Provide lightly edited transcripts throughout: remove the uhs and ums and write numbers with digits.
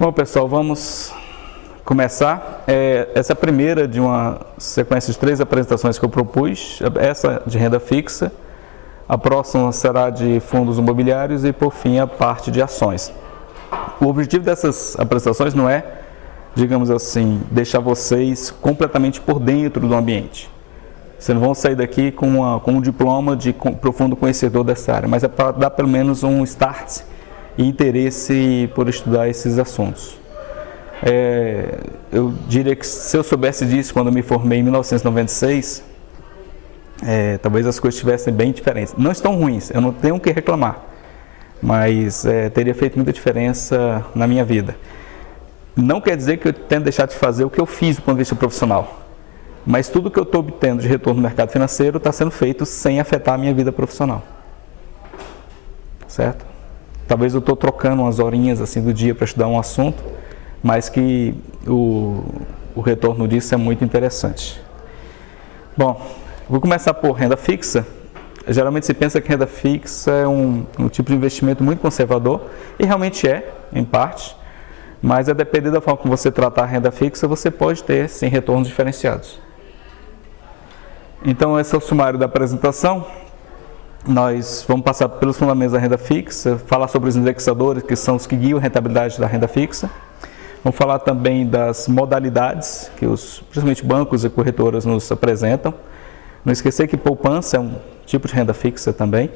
Bom, pessoal, vamos começar. Essa é a primeira de uma sequência de 3 apresentações que eu propus, essa de renda fixa, a próxima será de fundos imobiliários e, por fim, a parte de ações. O objetivo dessas apresentações não é, digamos assim, deixar vocês completamente por dentro do ambiente. Vocês não vão sair daqui com um diploma de profundo conhecedor dessa área, mas é para dar pelo menos um start e interesse por estudar esses assuntos. Eu diria que se eu soubesse disso quando eu me formei em 1996, talvez as coisas estivessem bem diferentes. Não estão ruins, eu não tenho o que reclamar, mas teria feito muita diferença na minha vida. Não quer dizer que eu tenha deixado de fazer o que eu fiz do ponto de vista profissional, mas tudo que eu estou obtendo de retorno no mercado financeiro está sendo feito sem afetar a minha vida profissional. Certo? Talvez eu estou trocando umas horinhas assim do dia para estudar um assunto, mas que o retorno disso é muito interessante. Bom, vou começar por renda fixa. Geralmente se pensa que renda fixa é um tipo de investimento muito conservador, e realmente é, em parte, mas a depender da forma como você tratar a renda fixa, você pode ter, sim, retornos diferenciados. Então, esse é o sumário da apresentação. Nós vamos passar pelos fundamentos da renda fixa, falar sobre os indexadores, que são os que guiam a rentabilidade da renda fixa. Vamos falar também das modalidades que principalmente bancos e corretoras nos apresentam. Não esquecer que poupança é um tipo de renda fixa também.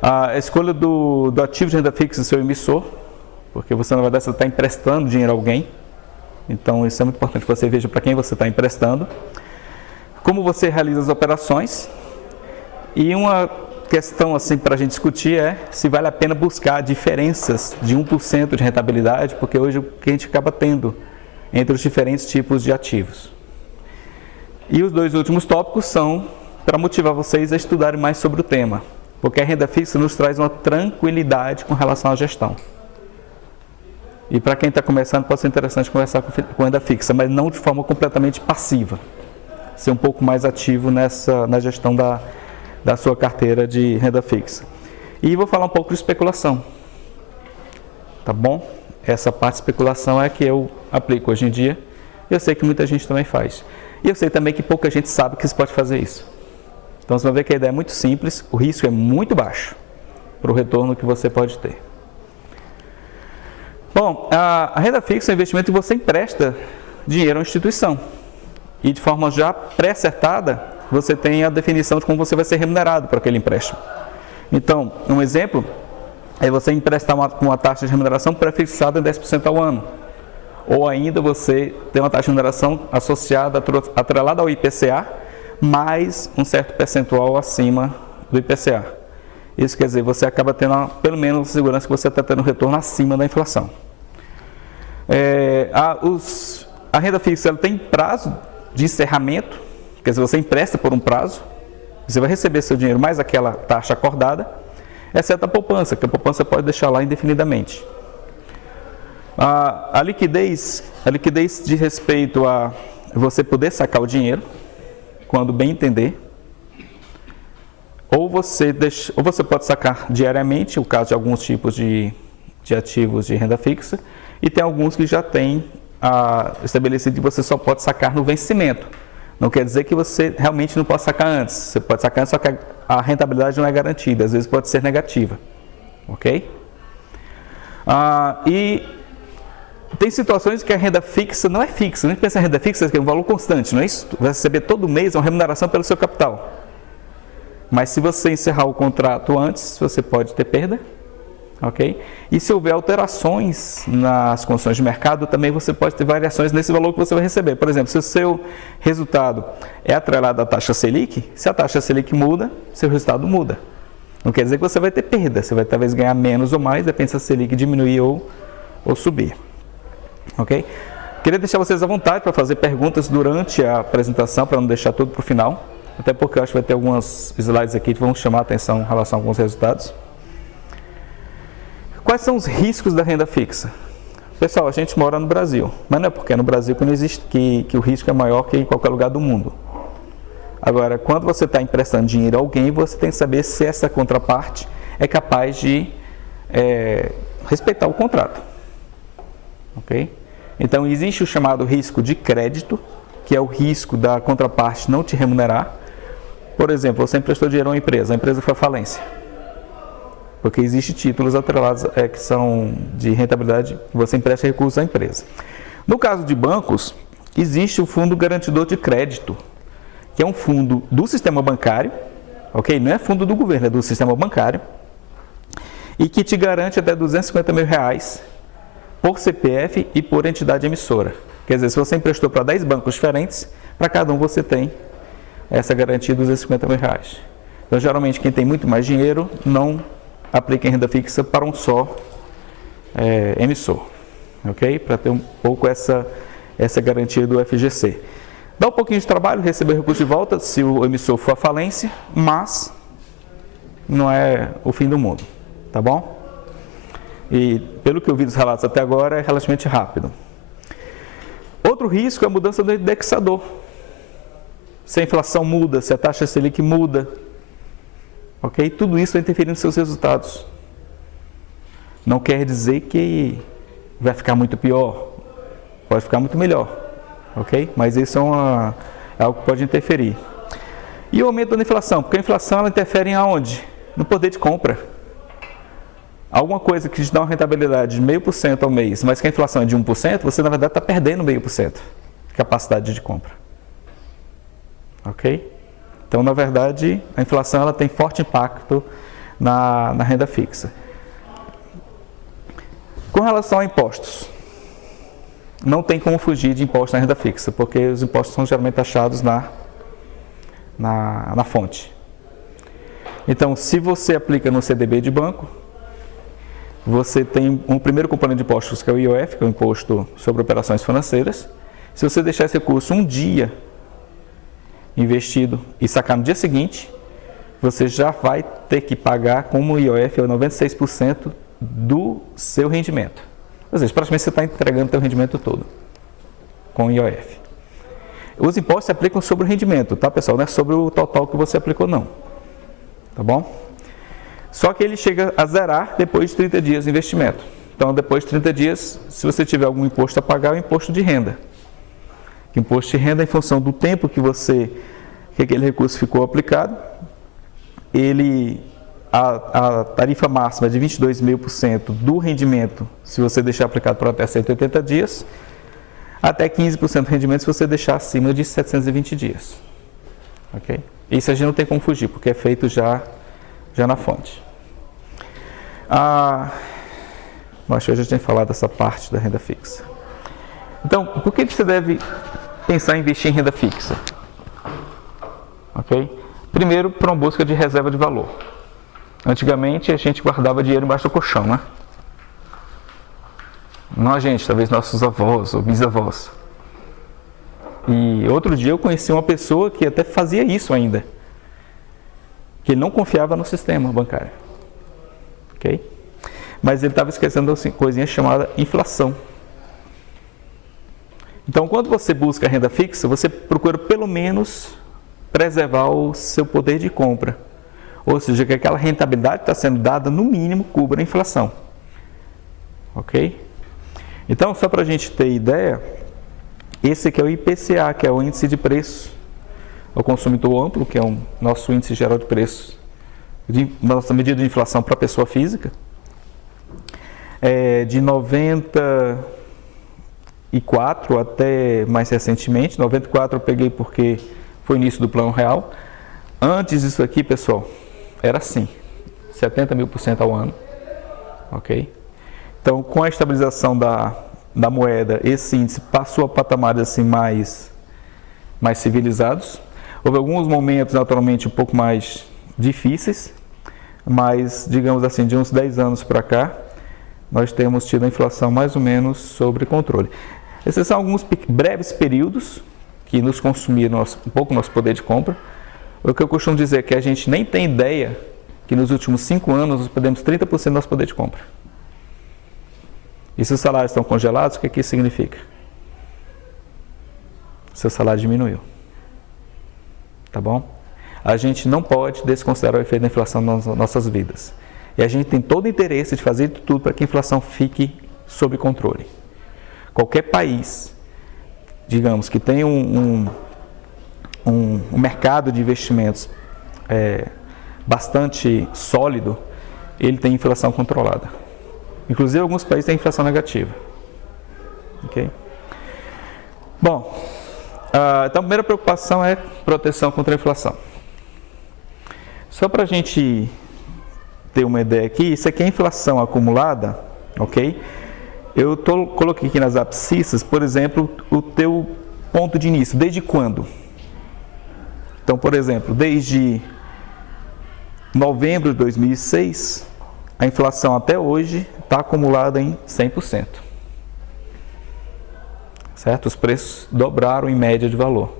A escolha do ativo de renda fixa do seu emissor, porque você, na verdade, está emprestando dinheiro a alguém. Então, isso é muito importante que você veja para quem você está emprestando. Como você realiza as operações. E uma questão assim para a gente discutir é se vale a pena buscar diferenças de 1% de rentabilidade, porque hoje o que a gente acaba tendo entre os diferentes tipos de ativos. E os 2 últimos tópicos são para motivar vocês a estudarem mais sobre o tema, porque a renda fixa nos traz uma tranquilidade com relação à gestão. E para quem está começando pode ser interessante conversar com renda fixa, mas não de forma completamente passiva. Ser um pouco mais ativo na gestão da sua carteira de renda fixa. E vou falar um pouco de especulação. Tá bom? Essa parte de especulação é que eu aplico hoje em dia. E eu sei que muita gente também faz. E eu sei também que pouca gente sabe que se pode fazer isso. Então você vai ver que a ideia é muito simples, o risco é muito baixo para o retorno que você pode ter. Bom, a renda fixa é um investimento que você empresta dinheiro à instituição. E de forma já pré-acertada, você tem a definição de como você vai ser remunerado por aquele empréstimo. Então, um exemplo é você emprestar com uma taxa de remuneração pré-fixada em 10% ao ano. Ou ainda você tem uma taxa de remuneração associada, atrelada ao IPCA, mais um certo percentual acima do IPCA. Isso quer dizer, você acaba tendo pelo menos a segurança que você está tendo um retorno acima da inflação. A renda fixa ela tem prazo de encerramento, quer dizer, você empresta por um prazo, você vai receber seu dinheiro mais aquela taxa acordada, exceto a poupança, que a poupança pode deixar lá indefinidamente. A liquidez diz respeito a você poder sacar o dinheiro, quando bem entender, ou você pode sacar diariamente, o caso de alguns tipos de ativos de renda fixa, e tem alguns que já têm estabelecido que você só pode sacar no vencimento. Não quer dizer que você realmente não possa sacar antes. Você pode sacar antes, só que a rentabilidade não é garantida. Às vezes pode ser negativa. Ok? E tem situações que a renda fixa não é fixa. A gente pensa em renda fixa que é um valor constante, não é isso? Você vai receber todo mês uma remuneração pelo seu capital. Mas se você encerrar o contrato antes, você pode ter perda. Ok? E se houver alterações nas condições de mercado, também você pode ter variações nesse valor que você vai receber. Por exemplo, se o seu resultado é atrelado à taxa Selic, se a taxa Selic muda, seu resultado muda. Não quer dizer que você vai ter perda, você vai talvez ganhar menos ou mais, depende se a Selic diminuir ou subir. Ok? Queria deixar vocês à vontade para fazer perguntas durante a apresentação, para não deixar tudo para o final, até porque eu acho que vai ter alguns slides aqui que vão chamar a atenção em relação a alguns resultados. Quais são os riscos da renda fixa? Pessoal, a gente mora no Brasil, mas não é porque é no Brasil que não existe, que o risco é maior que em qualquer lugar do mundo. Agora, quando você está emprestando dinheiro a alguém, você tem que saber se essa contraparte é capaz de respeitar o contrato. ok? Então, existe o chamado risco de crédito, que é o risco da contraparte não te remunerar. Por exemplo, você emprestou dinheiro a uma empresa, a empresa foi à falência. Porque existem títulos atrelados que são de rentabilidade, você empresta recursos à empresa. No caso de bancos, existe o Fundo Garantidor de Crédito, que é um fundo do sistema bancário, ok? Não é fundo do governo, é do sistema bancário, e que te garante até R$250 mil por CPF e por entidade emissora. Quer dizer, se você emprestou para 10 bancos diferentes, para cada um você tem essa garantia de R$250 mil. Então, geralmente, quem tem muito mais dinheiro não aplica em renda fixa para um só emissor, ok? Para ter um pouco essa garantia do FGC. Dá um pouquinho de trabalho receber recurso de volta se o emissor for à falência, mas não é o fim do mundo, tá bom? E pelo que eu vi dos relatos até agora, é relativamente rápido. Outro risco é a mudança do indexador. Se a inflação muda, se a taxa Selic muda, ok? Tudo isso vai interferir nos seus resultados. Não quer dizer que vai ficar muito pior, pode ficar muito melhor, ok? Mas isso é algo que pode interferir. E o aumento da inflação, porque a inflação ela interfere em aonde? No poder de compra. Alguma coisa que te dá uma rentabilidade de 0,5% ao mês, mas que a inflação é de 1%, você na verdade está perdendo 0,5% de capacidade de compra. Ok? Então, na verdade, a inflação ela tem forte impacto na renda fixa. Com relação a impostos, não tem como fugir de impostos na renda fixa, porque os impostos são geralmente taxados na fonte. Então, se você aplica no CDB de banco, você tem um primeiro componente de impostos, que é o IOF, que é o Imposto sobre Operações Financeiras. Se você deixar esse recurso um dia investido e sacar no dia seguinte, você já vai ter que pagar como IOF é 96% do seu rendimento. Ou seja, praticamente você está entregando o seu rendimento todo com o IOF. Os impostos se aplicam sobre o rendimento, tá, pessoal? Não é sobre o total que você aplicou, não. Tá bom? Só que ele chega a zerar depois de 30 dias de investimento. Então, depois de 30 dias, se você tiver algum imposto a pagar, é o imposto de renda. O imposto de renda, em função do tempo que aquele recurso ficou aplicado, a tarifa máxima é de 22,5% do rendimento, se você deixar aplicado por até 180 dias, até 15% do rendimento se você deixar acima de 720 dias. Ok? Isso a gente não tem como fugir, porque é feito já na fonte. Acho que eu já tinha falado dessa parte da renda fixa. Então, por que você deve pensar em investir em renda fixa? Ok? Primeiro, por uma busca de reserva de valor. Antigamente, a gente guardava dinheiro embaixo do colchão, né? Não a gente, talvez nossos avós ou bisavós. E outro dia eu conheci uma pessoa que até fazia isso ainda, que não confiava no sistema bancário. Ok? Mas ele estava esquecendo assim, coisinha chamada inflação. Então, quando você busca renda fixa, você procura pelo menos preservar o seu poder de compra. Ou seja, que aquela rentabilidade que está sendo dada, no mínimo, cubra a inflação. Ok? Então, só para a gente ter ideia, esse aqui é o IPCA, que é o Índice de Preço ao Consumidor Amplo, que é o nosso índice geral de preços, nossa medida de inflação para a pessoa física. De 94 até mais recentemente. 94 eu peguei porque foi o início do Plano Real. Antes disso aqui, pessoal, era assim, 70 mil % ao ano. Ok? Então, com a estabilização da moeda, esse índice passou a patamares assim, mais civilizados. Houve alguns momentos, naturalmente, um pouco mais difíceis, mas, digamos assim, de uns 10 anos para cá, nós temos tido a inflação mais ou menos sob controle. Esses são alguns breves períodos que nos consumiram um pouco o nosso poder de compra. O que eu costumo dizer é que a gente nem tem ideia que nos últimos 5 anos nós perdemos 30% do nosso poder de compra. E se os salários estão congelados, o que isso significa? Seu salário diminuiu. Tá bom? A gente não pode desconsiderar o efeito da inflação nas nossas vidas. E a gente tem todo o interesse de fazer tudo para que a inflação fique sob controle. Qualquer país, digamos, que tem um mercado de investimentos bastante sólido, ele tem inflação controlada. Inclusive, alguns países têm inflação negativa. Ok? Bom, então a primeira preocupação é proteção contra a inflação. Só para a gente ter uma ideia aqui, isso aqui é inflação acumulada, ok? Eu coloquei aqui nas abscissas, por exemplo, o teu ponto de início, desde quando? Então, por exemplo, desde novembro de 2006, a inflação até hoje está acumulada em 100%. Certo? Os preços dobraram em média de valor.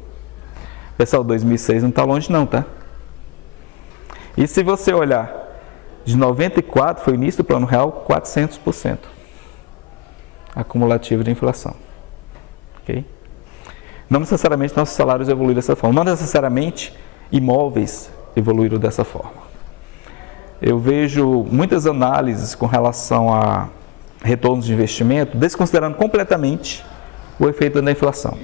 Pessoal, 2006 não está longe não, tá? E se você olhar, de 94, foi o início do Plano Real, 400% acumulativo de inflação. Ok? Não necessariamente nossos salários evoluíram dessa forma. Não necessariamente imóveis evoluíram dessa forma. Eu vejo muitas análises com relação a retornos de investimento, desconsiderando completamente o efeito da inflação.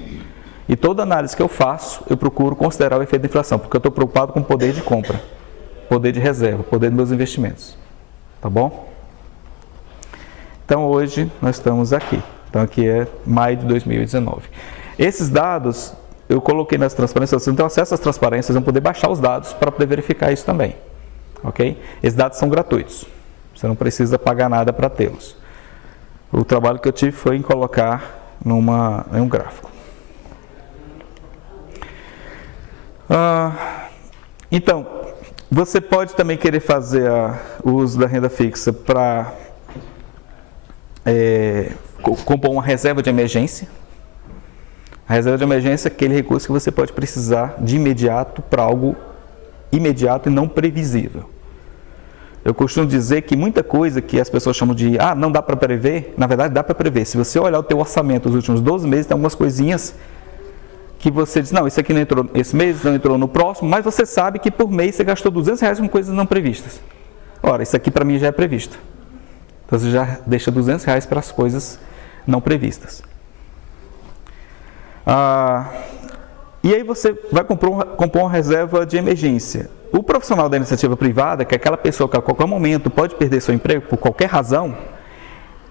E toda análise que eu faço, eu procuro considerar o efeito da inflação, porque eu estou preocupado com o poder de compra, poder de reserva, poder dos meus investimentos. Tá bom? Então hoje nós estamos aqui. Então aqui é maio de 2019. Esses dados eu coloquei nas transparências, vocês não têm acesso às transparências, vão poder baixar os dados para poder verificar isso também. Ok? Esses dados são gratuitos. Você não precisa pagar nada para tê-los. O trabalho que eu tive foi em colocar em um gráfico. Então, você pode também querer fazer o uso da renda fixa para compor uma reserva de emergência. A reserva de emergência é aquele recurso que você pode precisar de imediato para algo imediato e não previsível. Eu costumo dizer que muita coisa que as pessoas chamam de não dá para prever, na verdade dá para prever. Se você olhar o teu orçamento dos últimos 12 meses, tem algumas coisinhas que você diz, não, isso aqui não entrou esse mês, não entrou no próximo, mas você sabe que por mês você gastou R$200 com coisas não previstas. Ora, isso aqui para mim já é previsto. Então você já deixa R$200 para as coisas não previstas. E aí você vai compor uma reserva de emergência. O profissional da iniciativa privada, que é aquela pessoa que a qualquer momento pode perder seu emprego por qualquer razão,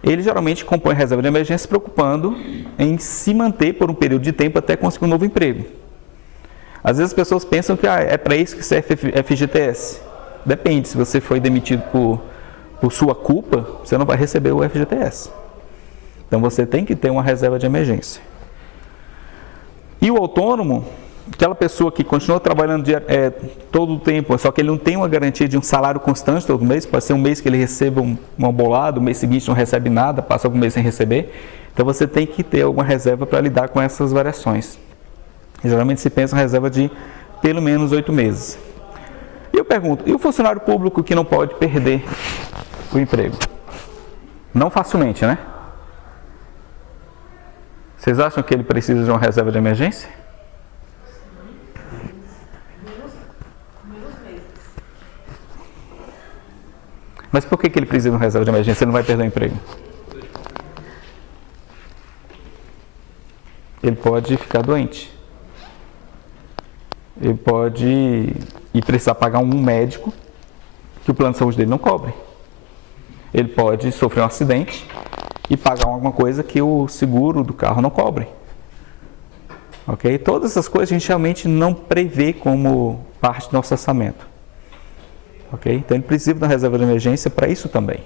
ele geralmente compõe reserva de emergência se preocupando em se manter por um período de tempo até conseguir um novo emprego. Às vezes as pessoas pensam que é para isso que serve FGTS. Depende, se você foi demitido por sua culpa, você não vai receber o FGTS. Então você tem que ter uma reserva de emergência. E o autônomo, aquela pessoa que continua trabalhando todo o tempo, só que ele não tem uma garantia de um salário constante todo mês, pode ser um mês que ele receba uma bolada, o mês seguinte não recebe nada, passa algum mês sem receber. Então você tem que ter alguma reserva para lidar com essas variações. Geralmente se pensa em reserva de pelo menos 8 meses. E eu pergunto, e o funcionário público que não pode perder o emprego? Não facilmente, né? Vocês acham que ele precisa de uma reserva de emergência? Mas por que ele precisa de uma reserva de emergência? Ele não vai perder o emprego. Ele pode ficar doente. Ele pode ir precisar pagar um médico que o plano de saúde dele não cobre. Ele pode sofrer um acidente e pagar alguma coisa que o seguro do carro não cobre. Ok? Todas essas coisas a gente realmente não prevê como parte do nosso orçamento. Ok? Então ele precisa da reserva de emergência para isso também.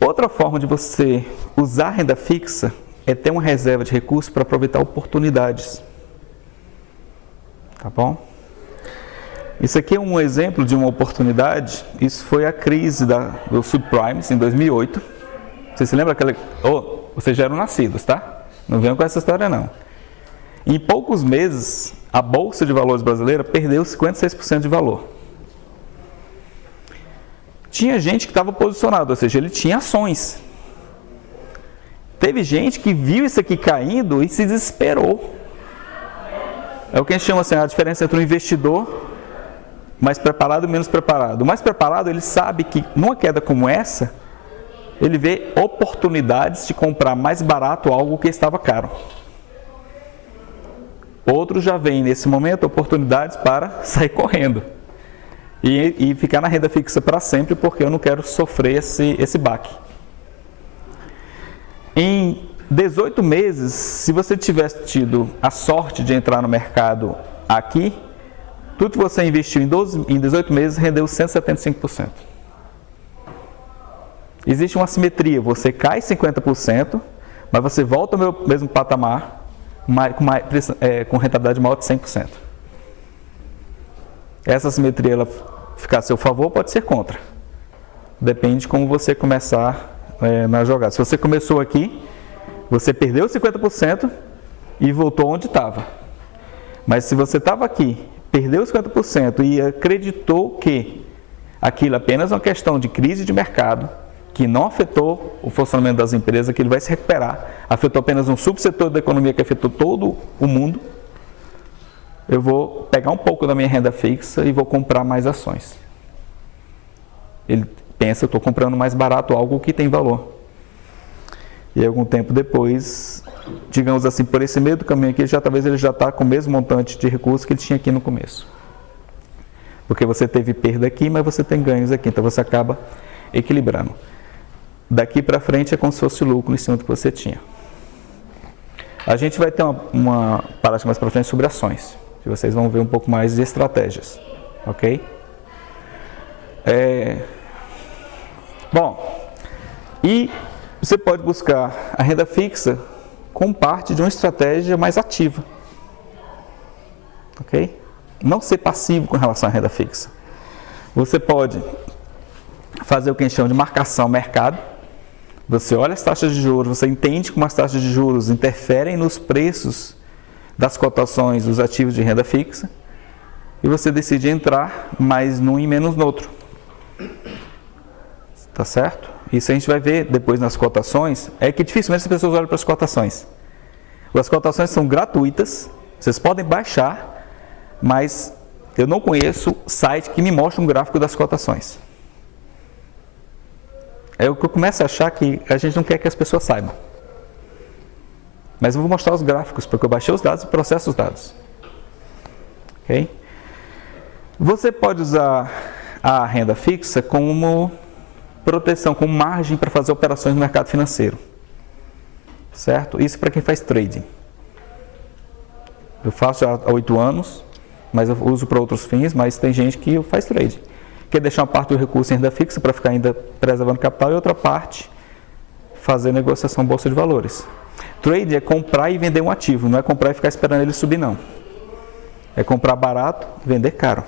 Outra forma de você usar a renda fixa é ter uma reserva de recursos para aproveitar oportunidades. Tá bom? Isso aqui é um exemplo de uma oportunidade. Isso foi a crise do subprimes em 2008. Você se lembra aquela... vocês já eram nascidos, tá? Não venham com essa história não. Em poucos meses, a Bolsa de Valores brasileira perdeu 56% de valor. Tinha gente que estava posicionado, ou seja, ele tinha ações. Teve gente que viu isso aqui caindo e se desesperou. É o que a gente chama assim, a diferença entre um investidor mais preparado e menos preparado. O mais preparado, ele sabe que numa queda como essa, ele vê oportunidades de comprar mais barato algo que estava caro. Outros já veem nesse momento oportunidades para sair correndo e ficar na renda fixa para sempre, porque eu não quero sofrer esse baque. Em 18 meses, se você tivesse tido a sorte de entrar no mercado aqui, tudo que você investiu em 18 meses rendeu 175%. Existe uma assimetria, você cai 50%, mas você volta ao mesmo patamar com rentabilidade maior de 100%. Essa assimetria, ela ficar a seu favor, pode ser contra. Depende de como você começar na jogada. Se você começou aqui, você perdeu 50% e voltou onde estava. Mas se você estava aqui, perdeu 50% e acreditou que aquilo é apenas uma questão de crise de mercado, que não afetou o funcionamento das empresas, que ele vai se recuperar, afetou apenas um subsetor da economia que afetou todo o mundo, eu vou pegar um pouco da minha renda fixa e vou comprar mais ações. Ele pensa, eu estou comprando mais barato algo que tem valor. E algum tempo depois, digamos assim, por esse meio do caminho aqui, talvez ele já está com o mesmo montante de recursos que ele tinha aqui no começo. Porque você teve perda aqui, mas você tem ganhos aqui, então você acaba equilibrando. Daqui para frente é como se fosse lucro em cima do que você tinha. A gente vai ter uma palestra mais para frente sobre ações, que vocês vão ver um pouco mais de estratégias, ok? Bom, e você pode buscar a renda fixa como parte de uma estratégia mais ativa, ok? Não ser passivo com relação à renda fixa. Você pode fazer o que a gente chama de marcação mercado. Você olha as taxas de juros, você entende como as taxas de juros interferem nos preços das cotações dos ativos de renda fixa e você decide entrar mais num e menos no outro. Tá certo? Isso a gente vai ver depois nas cotações, é que dificilmente as pessoas olham para as cotações. As cotações são gratuitas, vocês podem baixar, mas eu não conheço site que me mostre um gráfico das cotações. É o que eu começo a achar que a gente não quer que as pessoas saibam. Mas eu vou mostrar os gráficos, porque eu baixei os dados e processo os dados. Ok? Você pode usar a renda fixa como proteção, como margem para fazer operações no mercado financeiro. Certo? Isso para quem faz trading. Eu faço já há 8 anos, mas eu uso para outros fins, mas tem gente que faz trading. Quer deixar uma parte do recurso em renda fixa para ficar ainda preservando capital e outra parte fazer negociação bolsa de valores. Trade é comprar e vender um ativo, não é comprar e ficar esperando ele subir, não. É comprar barato, vender caro.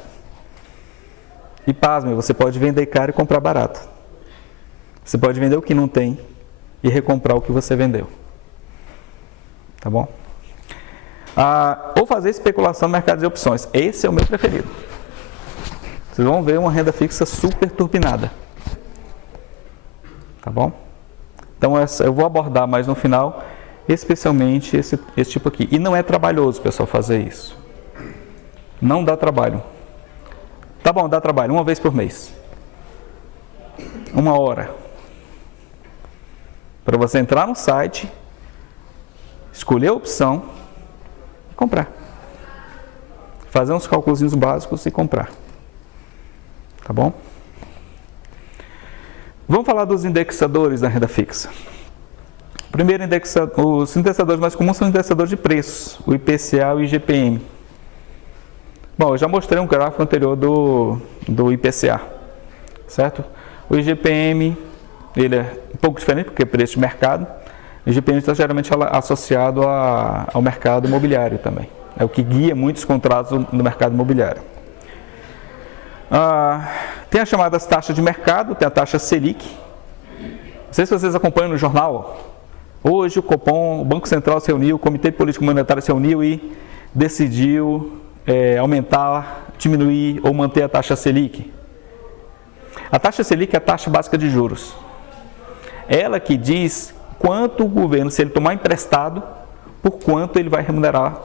E pasme, você pode vender caro e comprar barato. Você pode vender o que não tem e recomprar o que você vendeu. Tá bom? Ou fazer especulação no mercado de opções. Esse é o meu preferido. Vocês vão ver uma renda fixa super turbinada. Tá bom? Então eu vou abordar mais no final, especialmente esse tipo aqui. E não é trabalhoso, pessoal, fazer isso. Não dá trabalho. Tá bom, dá trabalho, uma vez por mês. 1 hora. Para você entrar no site, escolher a opção e comprar. Fazer uns cálculos básicos e comprar. Tá bom? Vamos falar dos indexadores da renda fixa. Primeiro, os indexadores mais comuns são os indexadores de preços, o IPCA e o IGPM. Bom, eu já mostrei um gráfico anterior do IPCA, certo? O IGPM, ele é um pouco diferente, porque é preço de mercado. O IGPM está geralmente associado ao mercado imobiliário também. É o que guia muitos contratos no mercado imobiliário. Tem as chamadas taxas de mercado, tem a taxa Selic. Não sei se vocês acompanham no jornal. Hoje o Copom, o Banco Central se reuniu, o Comitê Político Monetário se reuniu e decidiu aumentar, diminuir ou manter a taxa Selic. A taxa Selic é a taxa básica de juros. Ela que diz quanto o governo, se ele tomar emprestado, por quanto ele vai remunerar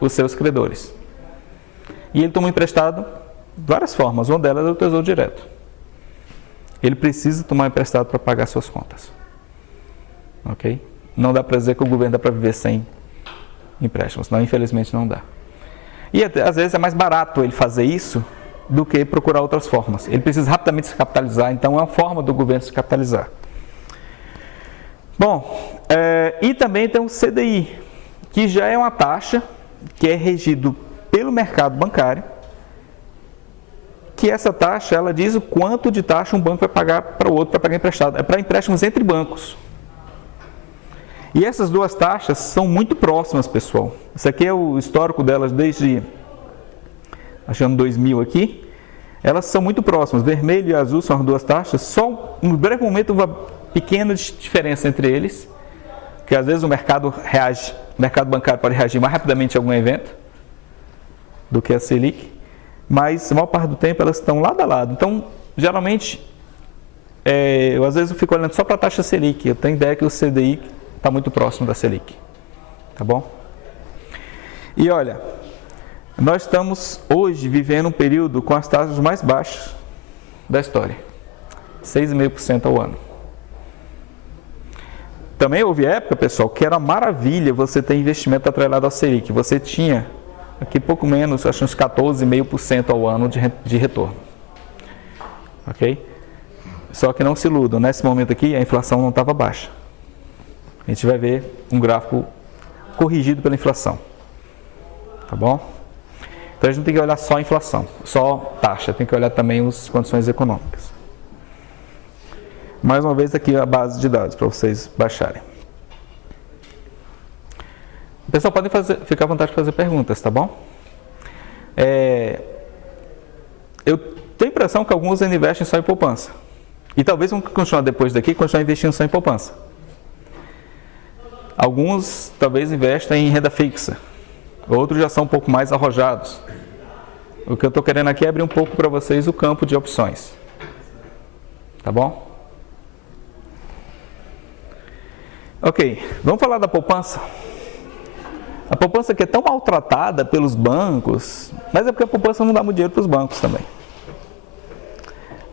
os seus credores. E ele tomou emprestado várias formas. Uma delas é o Tesouro Direto. Ele precisa tomar emprestado para pagar suas contas. Ok? Não dá para dizer que o governo dá para viver sem empréstimos. Não, infelizmente não dá. E às vezes é mais barato ele fazer isso do que procurar outras formas. Ele precisa rapidamente se capitalizar, então é uma forma do governo se capitalizar. Bom, e também tem o CDI, que já é uma taxa que é regido pelo mercado bancário, que essa taxa, ela diz o quanto de taxa um banco vai pagar para o outro para pagar emprestado. É para empréstimos entre bancos. E essas duas taxas são muito próximas, pessoal. Isso aqui é o histórico delas desde, achando 2000 aqui. Elas são muito próximas. Vermelho e azul são as duas taxas. Só um breve momento uma pequena diferença entre eles, que às vezes o mercado bancário pode reagir mais rapidamente a algum evento do que a Selic, mas a maior parte do tempo elas estão lado a lado. Então, geralmente, eu às vezes fico olhando só para a taxa Selic. Eu tenho ideia que o CDI está muito próximo da Selic. Tá bom? E olha, nós estamos hoje vivendo um período com as taxas mais baixas da história. 6,5% ao ano. Também houve época, pessoal, que era maravilha você ter investimento atrelado ao Selic. Você tinha aqui pouco menos, acho uns 14,5% ao ano de retorno. Ok? Só que não se iludam, nesse momento aqui a inflação não estava baixa. A gente vai ver um gráfico corrigido pela inflação. Tá bom? Então a gente não tem que olhar só a inflação, só taxa, tem que olhar também as condições econômicas. Mais uma vez aqui a base de dados para vocês baixarem. O pessoal pode ficar à vontade de fazer perguntas, tá bom? Eu tenho a impressão que alguns ainda investem só em poupança. E talvez vão continuar depois daqui, continuar investindo só em poupança. Alguns talvez investem em renda fixa. Outros já são um pouco mais arrojados. O que eu estou querendo aqui é abrir um pouco para vocês o campo de opções. Tá bom? Ok, vamos falar da poupança. A poupança que é tão maltratada pelos bancos, mas é porque a poupança não dá muito dinheiro para os bancos também.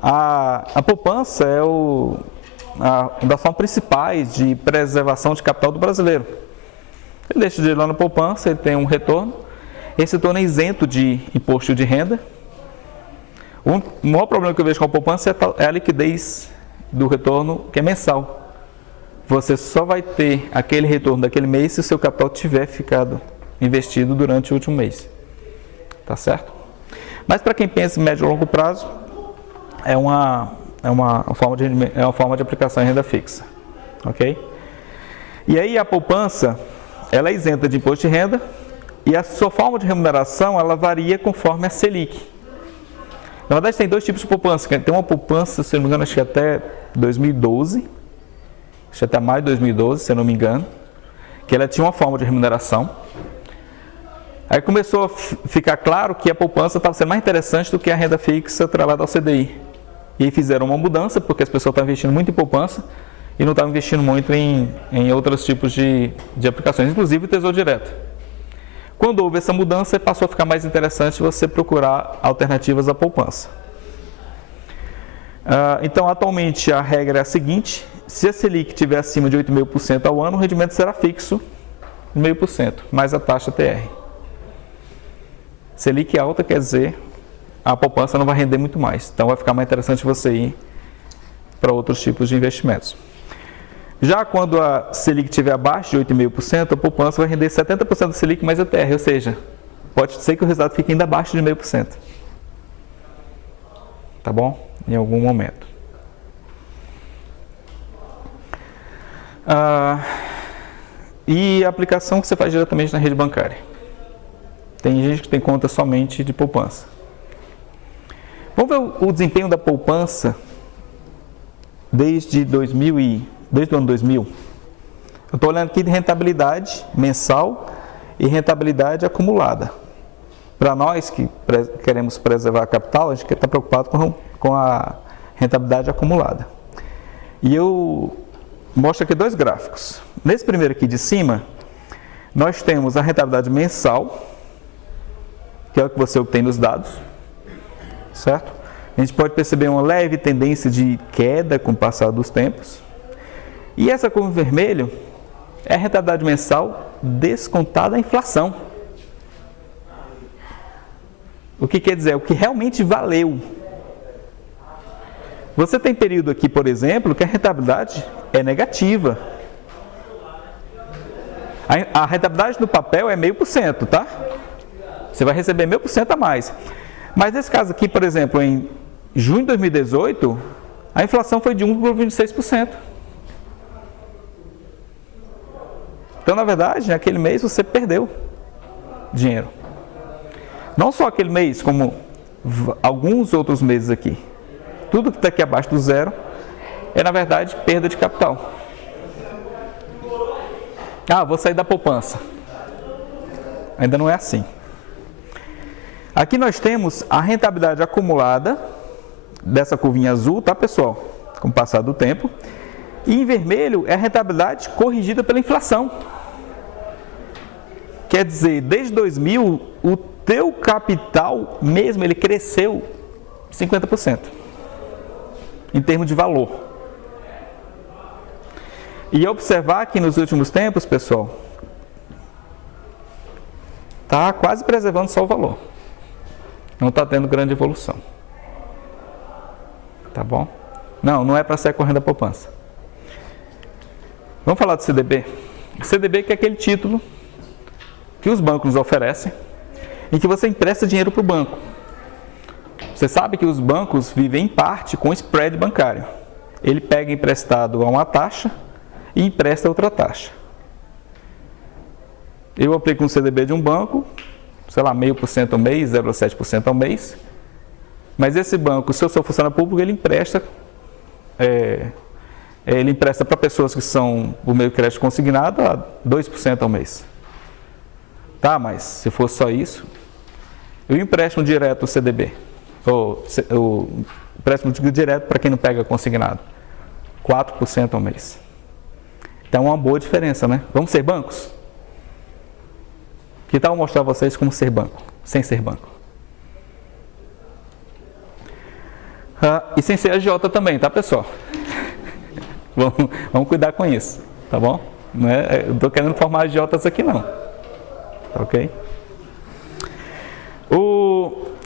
A poupança é uma das formas principais de preservação de capital do brasileiro. Ele deixa o dinheiro lá na poupança, ele tem um retorno. Esse retorno é isento de imposto de renda. O maior problema que eu vejo com a poupança é a liquidez do retorno, que é mensal. Você só vai ter aquele retorno daquele mês se o seu capital tiver ficado investido durante o último mês. Tá certo? Mas para quem pensa em médio e longo prazo, é uma forma de aplicação em renda fixa. Ok? E aí a poupança, ela é isenta de imposto de renda e a sua forma de remuneração, ela varia conforme a Selic. Na verdade, tem dois tipos de poupança. Tem uma poupança, se não me engano, acho que até 2012, acho que até maio de 2012, se eu não me engano, que ela tinha uma forma de remuneração. Aí começou a ficar claro que a poupança estava sendo mais interessante do que a renda fixa atrelada ao CDI. E aí fizeram uma mudança, porque as pessoas estavam investindo muito em poupança e não estavam investindo muito em outros tipos de aplicações, inclusive o Tesouro Direto. Quando houve essa mudança, passou a ficar mais interessante você procurar alternativas à poupança. Então, atualmente, a regra é a seguinte: se a Selic estiver acima de 8,5% ao ano, o rendimento será fixo, 0,5%, mais a taxa TR. Selic alta quer dizer a poupança não vai render muito mais. Então, vai ficar mais interessante você ir para outros tipos de investimentos. Já quando a Selic estiver abaixo de 8,5%, a poupança vai render 70% da Selic mais a TR, ou seja, pode ser que o resultado fique ainda abaixo de 0,5%. Tá bom? Em algum momento. E a aplicação que você faz diretamente na rede bancária. Tem gente que tem conta somente de poupança. Vamos ver o desempenho da poupança desde o ano 2000. Eu estou olhando aqui de rentabilidade mensal e rentabilidade acumulada. Para nós que queremos preservar a capital, a gente está preocupado com a rentabilidade acumulada. E eu mostro aqui dois gráficos. Nesse primeiro aqui de cima, nós temos a rentabilidade mensal, que é o que você obtém nos dados, certo? A gente pode perceber uma leve tendência de queda com o passar dos tempos. E essa curva vermelha é a rentabilidade mensal descontada a inflação. O que quer dizer? O que realmente valeu. Você tem período aqui, por exemplo, que a rentabilidade é negativa. A rentabilidade do papel é 0,5%, tá? Você vai receber 0,5% a mais. Mas nesse caso aqui, por exemplo, em junho de 2018, a inflação foi de 1,26%. Então, na verdade, naquele mês você perdeu dinheiro. Não só aquele mês, como alguns outros meses aqui. Tudo que está aqui abaixo do zero é, na verdade, perda de capital. Ah, vou sair da poupança. Ainda não é assim. Aqui nós temos a rentabilidade acumulada dessa curvinha azul, tá, pessoal? Com o passar do tempo. E em vermelho é a rentabilidade corrigida pela inflação. Quer dizer, desde 2000, o teu capital mesmo, ele cresceu 50%. Em termos de valor. E observar que nos últimos tempos, pessoal, está quase preservando só o valor. Não está tendo grande evolução. Tá bom? Não é para ser correndo da poupança. Vamos falar do CDB? O CDB que é aquele título que os bancos nos oferecem, em que você empresta dinheiro para o banco. Você sabe que os bancos vivem em parte com spread bancário. Ele pega emprestado a uma taxa e empresta a outra taxa. Eu aplico um CDB de um banco, sei lá, 0,5% ao mês, 0,7% ao mês. Mas esse banco, se eu sou funcionário público, ele empresta para pessoas que são por meio de crédito consignado a 2% ao mês. Tá, mas se for só isso, eu empresto direto o CDB. Ou empréstimo direto para quem não pega consignado. 4% ao mês. Então é uma boa diferença, né? Vamos ser bancos? Que tal eu mostrar a vocês como ser banco, sem ser banco? E sem ser agiota também, tá, pessoal? Vamos cuidar com isso, tá bom? Não é, eu estou querendo formar agiotas aqui não. Tá ok?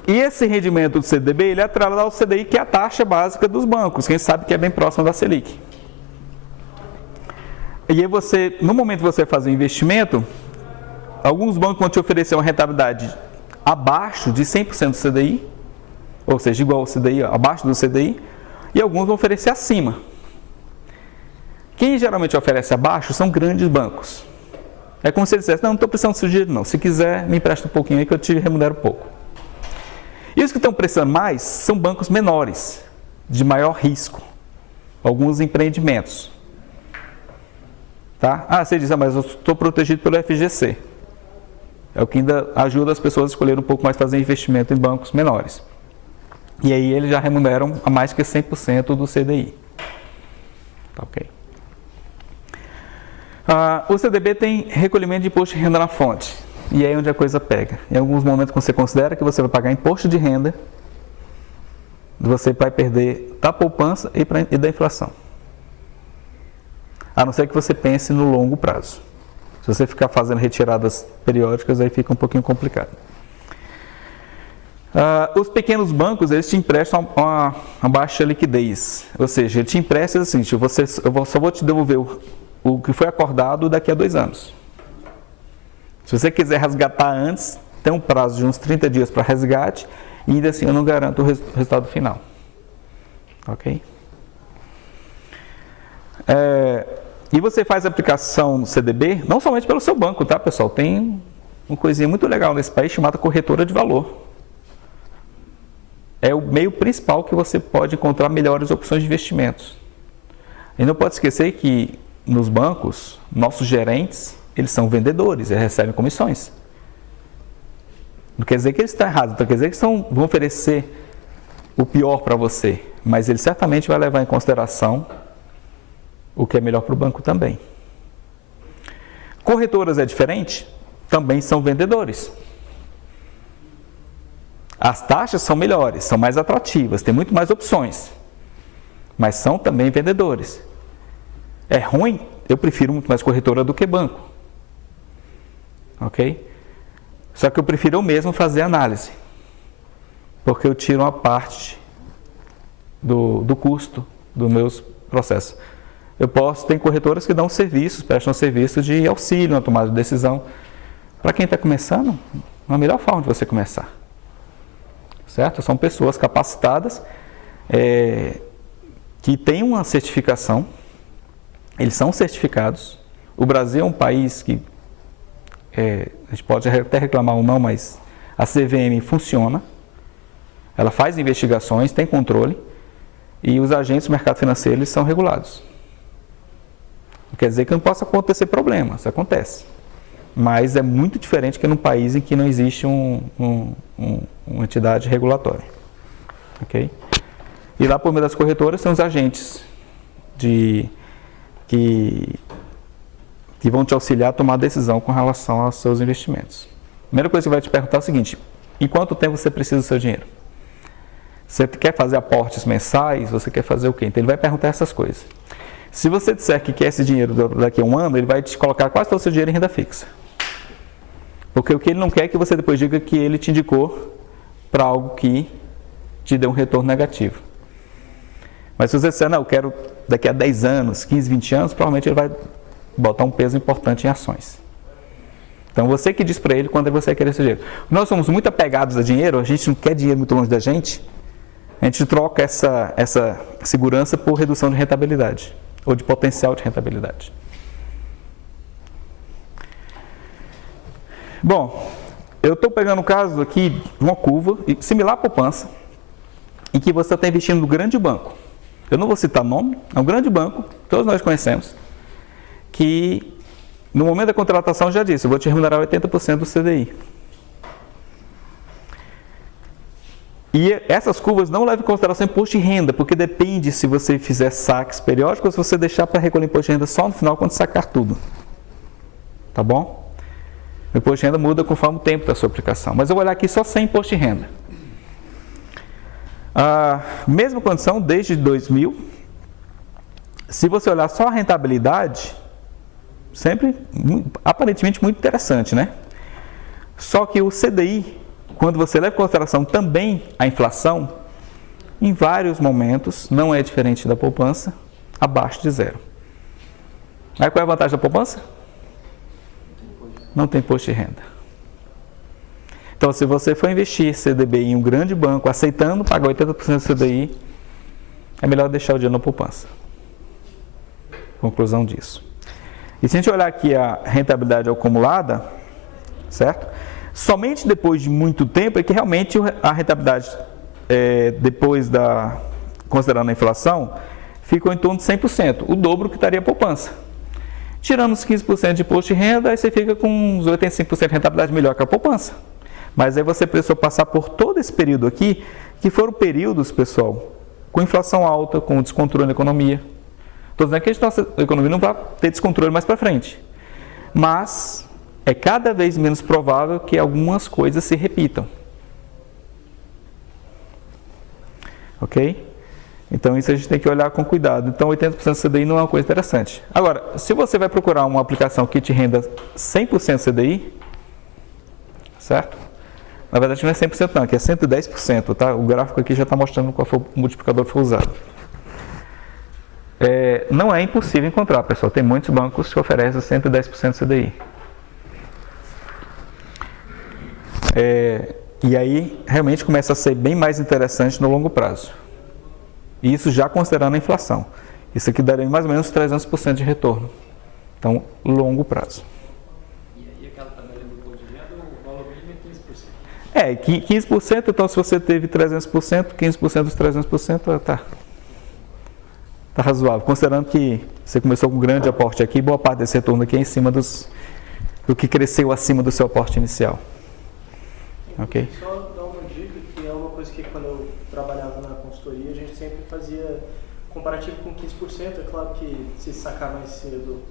E esse rendimento do CDB, ele é atrelado ao CDI, que é a taxa básica dos bancos, quem sabe que é bem próximo da Selic. E aí você, no momento que você faz o investimento, alguns bancos vão te oferecer uma rentabilidade abaixo de 100% do CDI, ou seja, igual ao CDI, abaixo do CDI, e alguns vão oferecer acima. Quem geralmente oferece abaixo são grandes bancos. É como se ele dissesse, não estou precisando de dinheiro não, se quiser me empresta um pouquinho aí que eu te remunero pouco. E os que estão precisando mais são bancos menores, de maior risco, alguns empreendimentos. Tá? Você diz, mas eu estou protegido pelo FGC. É o que ainda ajuda as pessoas a escolher um pouco mais fazer investimento em bancos menores. E aí eles já remuneram a mais que 100% do CDI. Tá, ok. O CDB tem recolhimento de imposto de renda na fonte. E aí é onde a coisa pega. Em alguns momentos que você considera que você vai pagar imposto de renda, você vai perder da poupança e da inflação. A não ser que você pense no longo prazo. Se você ficar fazendo retiradas periódicas, aí fica um pouquinho complicado. Os pequenos bancos, eles te emprestam uma baixa liquidez. Ou seja, ele te empresta assim, eu só vou te devolver o que foi acordado daqui a 2 anos. Se você quiser resgatar antes, tem um prazo de uns 30 dias para resgate, e ainda assim eu não garanto o resultado final. Ok? E você faz a aplicação no CDB, não somente pelo seu banco, tá, pessoal? Tem uma coisinha muito legal nesse país chamada corretora de valor. É o meio principal que você pode encontrar melhores opções de investimentos. E não pode esquecer que nos bancos, nossos gerentes, eles são vendedores, eles recebem comissões. Não quer dizer que eles estão errados, não quer dizer que vão oferecer o pior para você, mas ele certamente vai levar em consideração o que é melhor para o banco também. Corretoras é diferente? Também são vendedores. As taxas são melhores, são mais atrativas, tem muito mais opções, mas são também vendedores. É ruim? Eu prefiro muito mais corretora do que banco. Ok? Só que eu prefiro eu mesmo fazer análise, porque eu tiro uma parte do custo dos meus processos. Tem corretoras que dão serviços, prestam serviço de auxílio na tomada de decisão. Para quem está começando, é a melhor forma de você começar. Certo? São pessoas capacitadas, que têm uma certificação, eles são certificados. O Brasil é um país que, a gente pode até reclamar ou não, mas a CVM funciona, ela faz investigações, tem controle, e os agentes do mercado financeiro eles são regulados. Não quer dizer que não possa acontecer problema, isso acontece. Mas é muito diferente que num país em que não existe uma entidade regulatória. Okay? E lá por meio das corretoras são os agentes que vão te auxiliar a tomar decisão com relação aos seus investimentos. A primeira coisa que vai te perguntar é o seguinte: em quanto tempo você precisa do seu dinheiro? Você quer fazer aportes mensais? Você quer fazer o quê? Então ele vai perguntar essas coisas. Se você disser que quer esse dinheiro daqui a um ano, ele vai te colocar quase todo o seu dinheiro em renda fixa. Porque o que ele não quer é que você depois diga que ele te indicou para algo que te dê um retorno negativo. Mas se você disser, não, eu quero daqui a 10 anos, 15, 20 anos, provavelmente ele vai botar um peso importante em ações. Então você que diz para ele quando você quer esse dinheiro. Nós somos muito apegados a dinheiro, a gente não quer dinheiro muito longe da gente, a gente troca essa segurança por redução de rentabilidade, ou de potencial de rentabilidade. Bom, eu estou pegando o caso aqui de uma curva similar à poupança, em que você está investindo no grande banco. Eu não vou citar nome, é um grande banco, todos nós conhecemos, que no momento da contratação já disse, eu vou te remunerar 80% do CDI. E essas curvas não levam em consideração imposto de renda, porque depende se você fizer saques periódicos ou se você deixar para recolher imposto de renda só no final quando sacar tudo. Tá bom? O imposto de renda muda conforme o tempo da sua aplicação. Mas eu vou olhar aqui só sem imposto de renda. A mesma condição desde 2000. Se você olhar só a rentabilidade, sempre aparentemente muito interessante, né? Só que o CDI, quando você leva em consideração também a inflação, em vários momentos, não é diferente da poupança, abaixo de zero. Aí qual é a vantagem da poupança? Não tem imposto de renda. Então, se você for investir CDB em um grande banco, aceitando pagar 80% do CDI, é melhor deixar o dinheiro na poupança. Conclusão disso. E se a gente olhar aqui a rentabilidade acumulada, certo? Somente depois de muito tempo é que realmente a rentabilidade, depois considerando a inflação, ficou em torno de 100%, o dobro que estaria a poupança. Tirando os 15% de imposto de renda, aí você fica com uns 85% de rentabilidade melhor que a poupança. Mas aí você precisou passar por todo esse período aqui, que foram períodos, pessoal, com inflação alta, com descontrole na economia. Estou dizendo que a nossa economia não vai ter descontrole mais para frente. Mas é cada vez menos provável que algumas coisas se repitam. Ok? Então isso a gente tem que olhar com cuidado. Então 80% CDI não é uma coisa interessante. Agora, se você vai procurar uma aplicação que te renda 100% CDI, certo? Na verdade não é 100% não, que é 110%, tá? O gráfico aqui já está mostrando qual foi o multiplicador que foi usado. Não é impossível encontrar, pessoal. Tem muitos bancos que oferecem 110% CDI. E aí realmente começa a ser bem mais interessante no longo prazo. E isso já considerando a inflação. Isso aqui daria mais ou menos 300% de retorno. Então, longo prazo. E aquela tabela do imposto de renda, o valor mínimo é 15%? 15%, então se você teve 300%, 15% dos 300%, tá razoável. Considerando que você começou com um grande aporte aqui, boa parte desse retorno aqui é em cima do que cresceu acima do seu aporte inicial. Ok? Só dar uma dica, que é uma coisa que quando eu trabalhava na consultoria, a gente sempre fazia comparativo com 15%. É claro que se sacar mais cedo,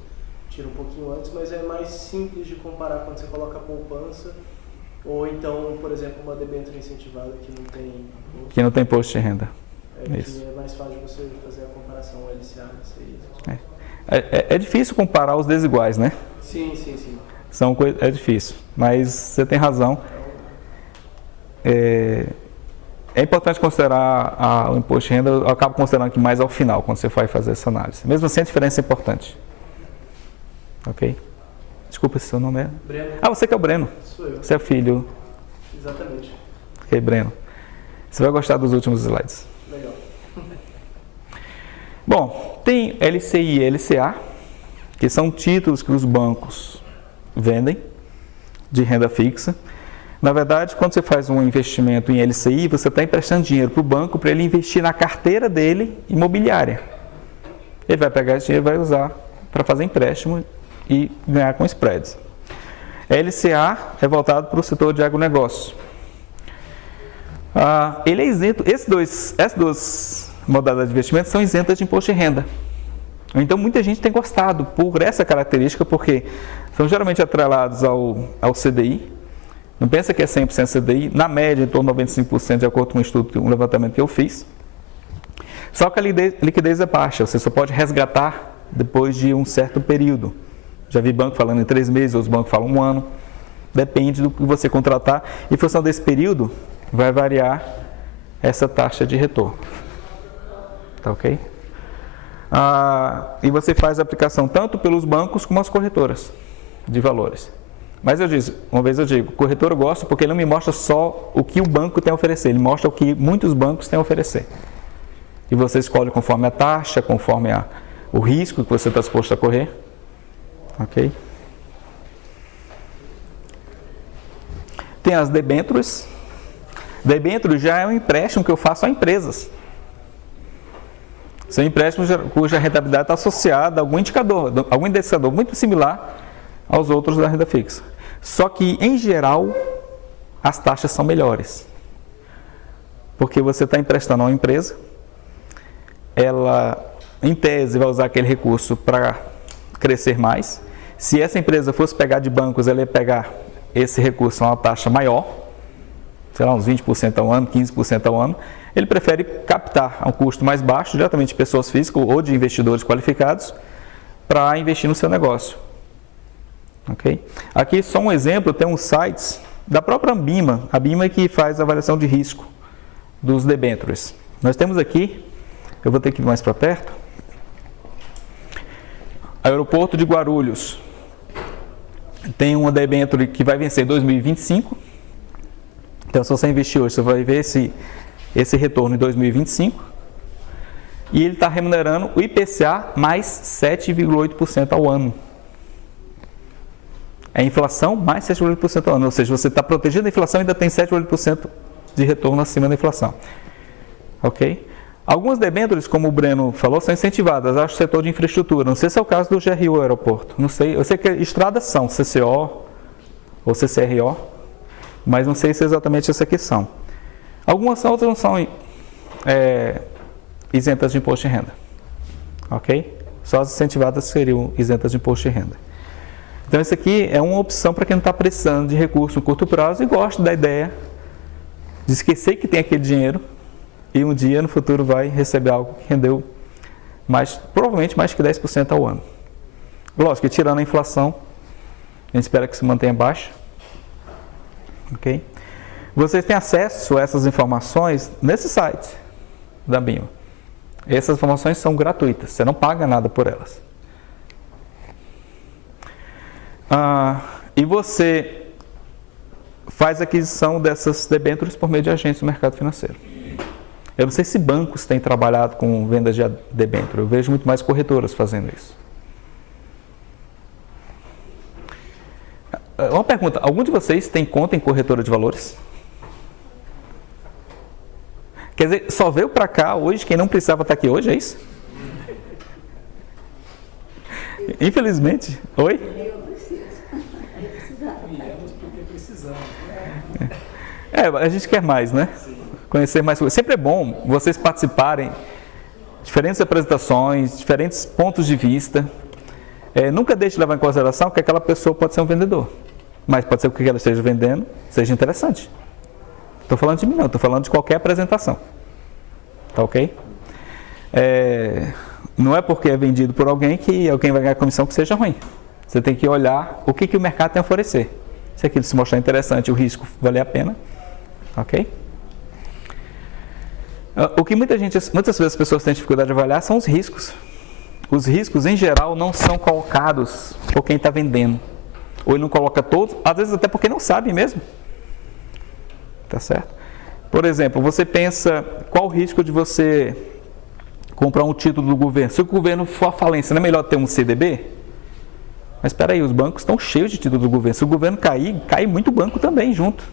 tira um pouquinho antes, mas é mais simples de comparar quando você coloca a poupança Ou então, por exemplo, uma debênture incentivada Que não tem imposto de renda. que é mais fácil de você fazer a comparação, o LCA, LCI. É difícil comparar os desiguais, né? Sim. É difícil, mas você tem razão. É importante considerar o imposto de renda, eu acabo considerando que mais ao final, quando você vai fazer essa análise. Mesmo assim, a diferença é importante. Ok? Desculpa, se seu nome é... Breno. Ah, você que é o Breno. Sou eu. Você é filho. Exatamente. Ok, Breno. Você vai gostar dos últimos slides. Legal. Bom, tem LCI e LCA, que são títulos que os bancos vendem de renda fixa. Na verdade, quando você faz um investimento em LCI, você está emprestando dinheiro para o banco para ele investir na carteira dele imobiliária. Ele vai pegar esse dinheiro e vai usar para fazer empréstimo e ganhar com spreads. LCA é voltado para o setor de agronegócio. Ele é isento, essas duas modalidades de investimento são isentas de imposto de renda. Então, muita gente tem gostado por essa característica, porque são geralmente atrelados ao CDI. Não pensa que é 100% CDI, na média, em torno de 95%, de acordo com um levantamento que eu fiz. Só que a liquidez é baixa, você só pode resgatar depois de um certo período. Já vi banco falando em 3 meses, outros bancos falam 1 ano. Depende do que você contratar. Em função desse período, vai variar essa taxa de retorno. Tá ok? E você faz a aplicação tanto pelos bancos como as corretoras de valores. Mas uma vez eu digo, corretor eu gosto porque ele não me mostra só o que o banco tem a oferecer, ele mostra o que muitos bancos têm a oferecer. E você escolhe conforme a taxa, conforme o risco que você está disposto a correr. Ok? Tem as debêntures. Debênture já é um empréstimo que eu faço a empresas. São empréstimos cuja rentabilidade está associada a algum indicador muito similar aos outros da renda fixa. Só que, em geral, as taxas são melhores. Porque você está emprestando a uma empresa, ela, em tese, vai usar aquele recurso para crescer mais. Se essa empresa fosse pegar de bancos, ela ia pegar esse recurso a uma taxa maior, sei lá, uns 20% ao ano, 15% ao ano. Ele prefere captar a um custo mais baixo, diretamente de pessoas físicas ou de investidores qualificados, para investir no seu negócio. Okay? Aqui só um exemplo, tem uns sites da própria Ambima, a Ambima é que faz a avaliação de risco dos debêntures. Nós temos aqui, eu vou ter que ir mais para perto, Aeroporto de Guarulhos. Tem uma debênture que vai vencer em 2025. Então, se você investir hoje, você vai ver esse retorno em 2025. E ele está remunerando o IPCA mais 7,8% ao ano. É inflação mais 7,8% ao ano. Ou seja, você está protegendo a inflação e ainda tem 7,8% de retorno acima da inflação. Ok? Algumas debêntures, como o Breno falou, são incentivadas. Acho o setor de infraestrutura. Não sei se é o caso do GRU Aeroporto. Não sei. Eu sei que estradas são CCO ou CCRO, mas não sei se é exatamente essa que são. Algumas outras não são isentas de imposto de renda. Ok? Só as incentivadas seriam isentas de imposto de renda. Então, isso aqui é uma opção para quem não está precisando de recurso no curto prazo e gosta da ideia de esquecer que tem aquele dinheiro e um dia no futuro vai receber algo que rendeu provavelmente mais que 10% ao ano. Lógico que tirando a inflação, a gente espera que se mantenha baixa. Ok? Vocês têm acesso a essas informações nesse site da Ambima. Essas informações são gratuitas, você não paga nada por elas. E você faz aquisição dessas debêntures por meio de agentes do mercado financeiro. Eu não sei se bancos têm trabalhado com vendas de debênture, eu vejo muito mais corretoras fazendo isso. Uma pergunta, algum de vocês tem conta em corretora de valores? Quer dizer, só veio para cá hoje quem não precisava estar aqui hoje, é isso? Infelizmente. Oi? Viemos porque precisamos. A gente quer mais, né? Conhecer mais coisas. Sempre é bom vocês participarem de diferentes apresentações, diferentes pontos de vista. Nunca deixe de levar em consideração que aquela pessoa pode ser um vendedor. mas pode ser que o que ela esteja vendendo seja interessante. Estou falando de mim não, estou falando de qualquer apresentação. Tá ok? Não é porque é vendido por alguém que alguém vai ganhar comissão que seja ruim. Você tem que olhar o que o mercado tem a oferecer. Se aquilo se mostrar interessante, o risco valer a pena. Ok? O que muitas vezes as pessoas têm dificuldade de avaliar são os riscos. Os riscos, em geral, não são colocados por quem está vendendo. Ou ele não coloca todos, às vezes até porque não sabe mesmo. Tá certo? Por exemplo, você pensa, qual o risco de você comprar um título do governo? Se o governo for à falência, não é melhor ter um CDB? Mas espera aí, os bancos estão cheios de títulos do governo. Se o governo cair, cai muito banco também junto.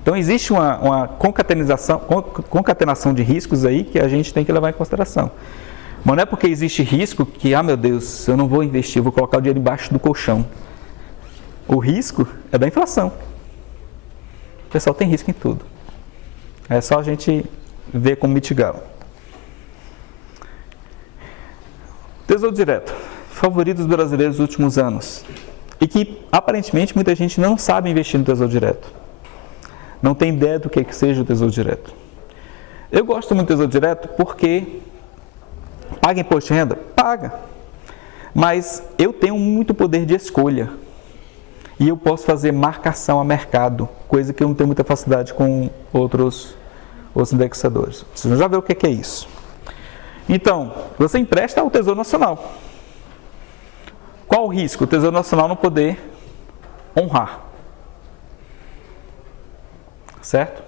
Então existe uma concatenação de riscos aí que a gente tem que levar em consideração. Mas não é porque existe risco que, meu Deus, eu não vou investir, eu vou colocar o dinheiro embaixo do colchão. O risco é da inflação. O pessoal tem risco em tudo. É só a gente ver como mitigá-lo. Tesouro Direto. Favorito dos brasileiros nos últimos anos. E que, aparentemente, muita gente não sabe investir no Tesouro Direto. Não tem ideia do que seja o Tesouro Direto. Eu gosto muito do Tesouro Direto porque paga imposto de renda? Paga. Mas eu tenho muito poder de escolha. E eu posso fazer marcação a mercado, coisa que eu não tenho muita facilidade com outros indexadores. Você já viu o que é isso. Então, você empresta ao Tesouro Nacional. Qual o risco? O Tesouro Nacional não poder honrar. Certo?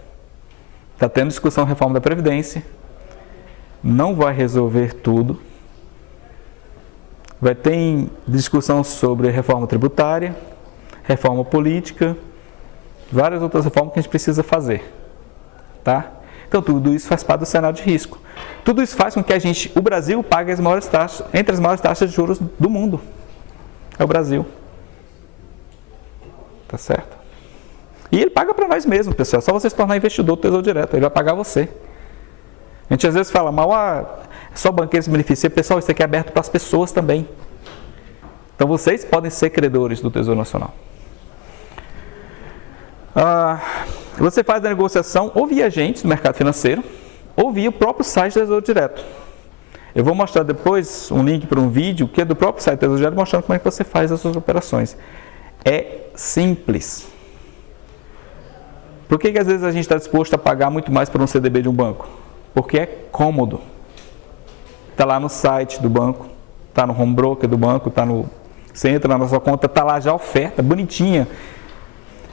Está tendo discussão da reforma da Previdência. Não vai resolver tudo. Vai ter discussão sobre reforma tributária, reforma política, várias outras reformas que a gente precisa fazer. Tá? Então, tudo isso faz parte do cenário de risco. Tudo isso faz com que o Brasil pague entre as maiores taxas de juros do mundo. É o Brasil. Tá certo? E ele paga para nós mesmos, pessoal. É só você se tornar investidor do Tesouro Direto. Ele vai pagar você. A gente às vezes fala, só banqueiros se beneficiam. Pessoal, isso aqui é aberto para as pessoas também. Então vocês podem ser credores do Tesouro Nacional. Você faz a negociação ou via agentes do mercado financeiro, ou via o próprio site do Tesouro Direto. Eu vou mostrar depois um link para um vídeo que é do próprio site do Tesouro Direto, mostrando como é que você faz as suas operações. É simples. Por que às vezes a gente está disposto a pagar muito mais por um CDB de um banco? Porque é cômodo. Está lá no site do banco, está no home broker do banco, você entra na sua conta, está lá já a oferta, bonitinha.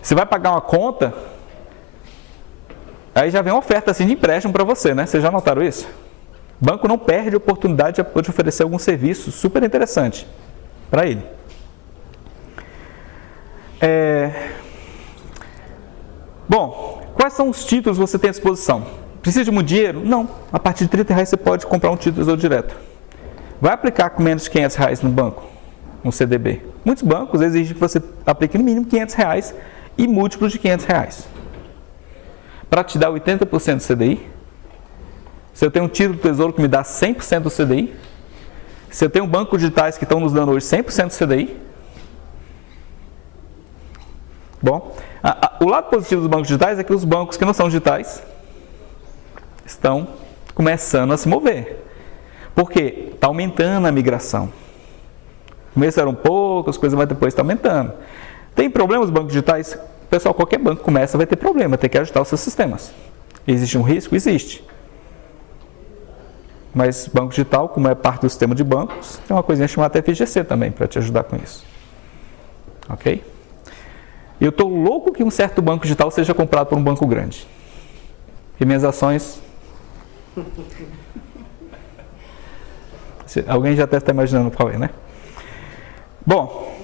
Você vai pagar uma conta, aí já vem uma oferta assim de empréstimo para você, né? Vocês já notaram isso? O banco não perde a oportunidade de oferecer algum serviço super interessante para ele. Bom, quais são os títulos que você tem à disposição? Precisa de muito dinheiro? Não. A partir de R$30 você pode comprar um título do Tesouro Direto. Vai aplicar com menos de R$500 no banco, um CDB. Muitos bancos exigem que você aplique no mínimo R$500 e múltiplos de R$500. Para te dar 80% do CDI, se eu tenho um título do Tesouro que me dá 100% do CDI, se eu tenho bancos digitais que estão nos dando hoje 100% do CDI, bom, o lado positivo dos bancos digitais é que os bancos que não são digitais estão começando a se mover. Por quê? Está aumentando a migração. Começaram poucas coisas, mas depois está aumentando. Tem problemas nos bancos digitais? Pessoal, qualquer banco começa vai ter problema, vai ter que ajustar os seus sistemas. Existe um risco? Existe. Mas banco digital, como é parte do sistema de bancos, tem uma coisinha chamada FGC também, para te ajudar com isso. Ok? Eu estou louco que um certo banco digital seja comprado por um banco grande. E minhas ações... Alguém já deve estar imaginando qual é, né? Bom,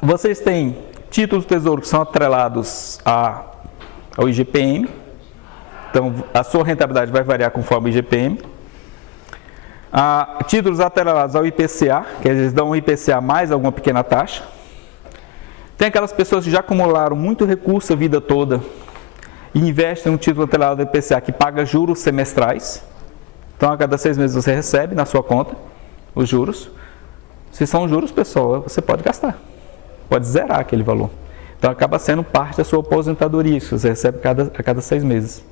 vocês têm títulos do Tesouro que são atrelados ao IGPM. Então, a sua rentabilidade vai variar conforme o IGPM. Títulos atrelados ao IPCA, que eles dão um IPCA mais alguma pequena taxa. Tem aquelas pessoas que já acumularam muito recurso a vida toda e investem no título atrelado ao IPCA que paga juros semestrais. Então, a cada 6 meses você recebe na sua conta os juros. Se são juros, pessoal, você pode gastar. pode zerar aquele valor. Então acaba sendo parte da sua aposentadoria, que você recebe a cada 6 meses.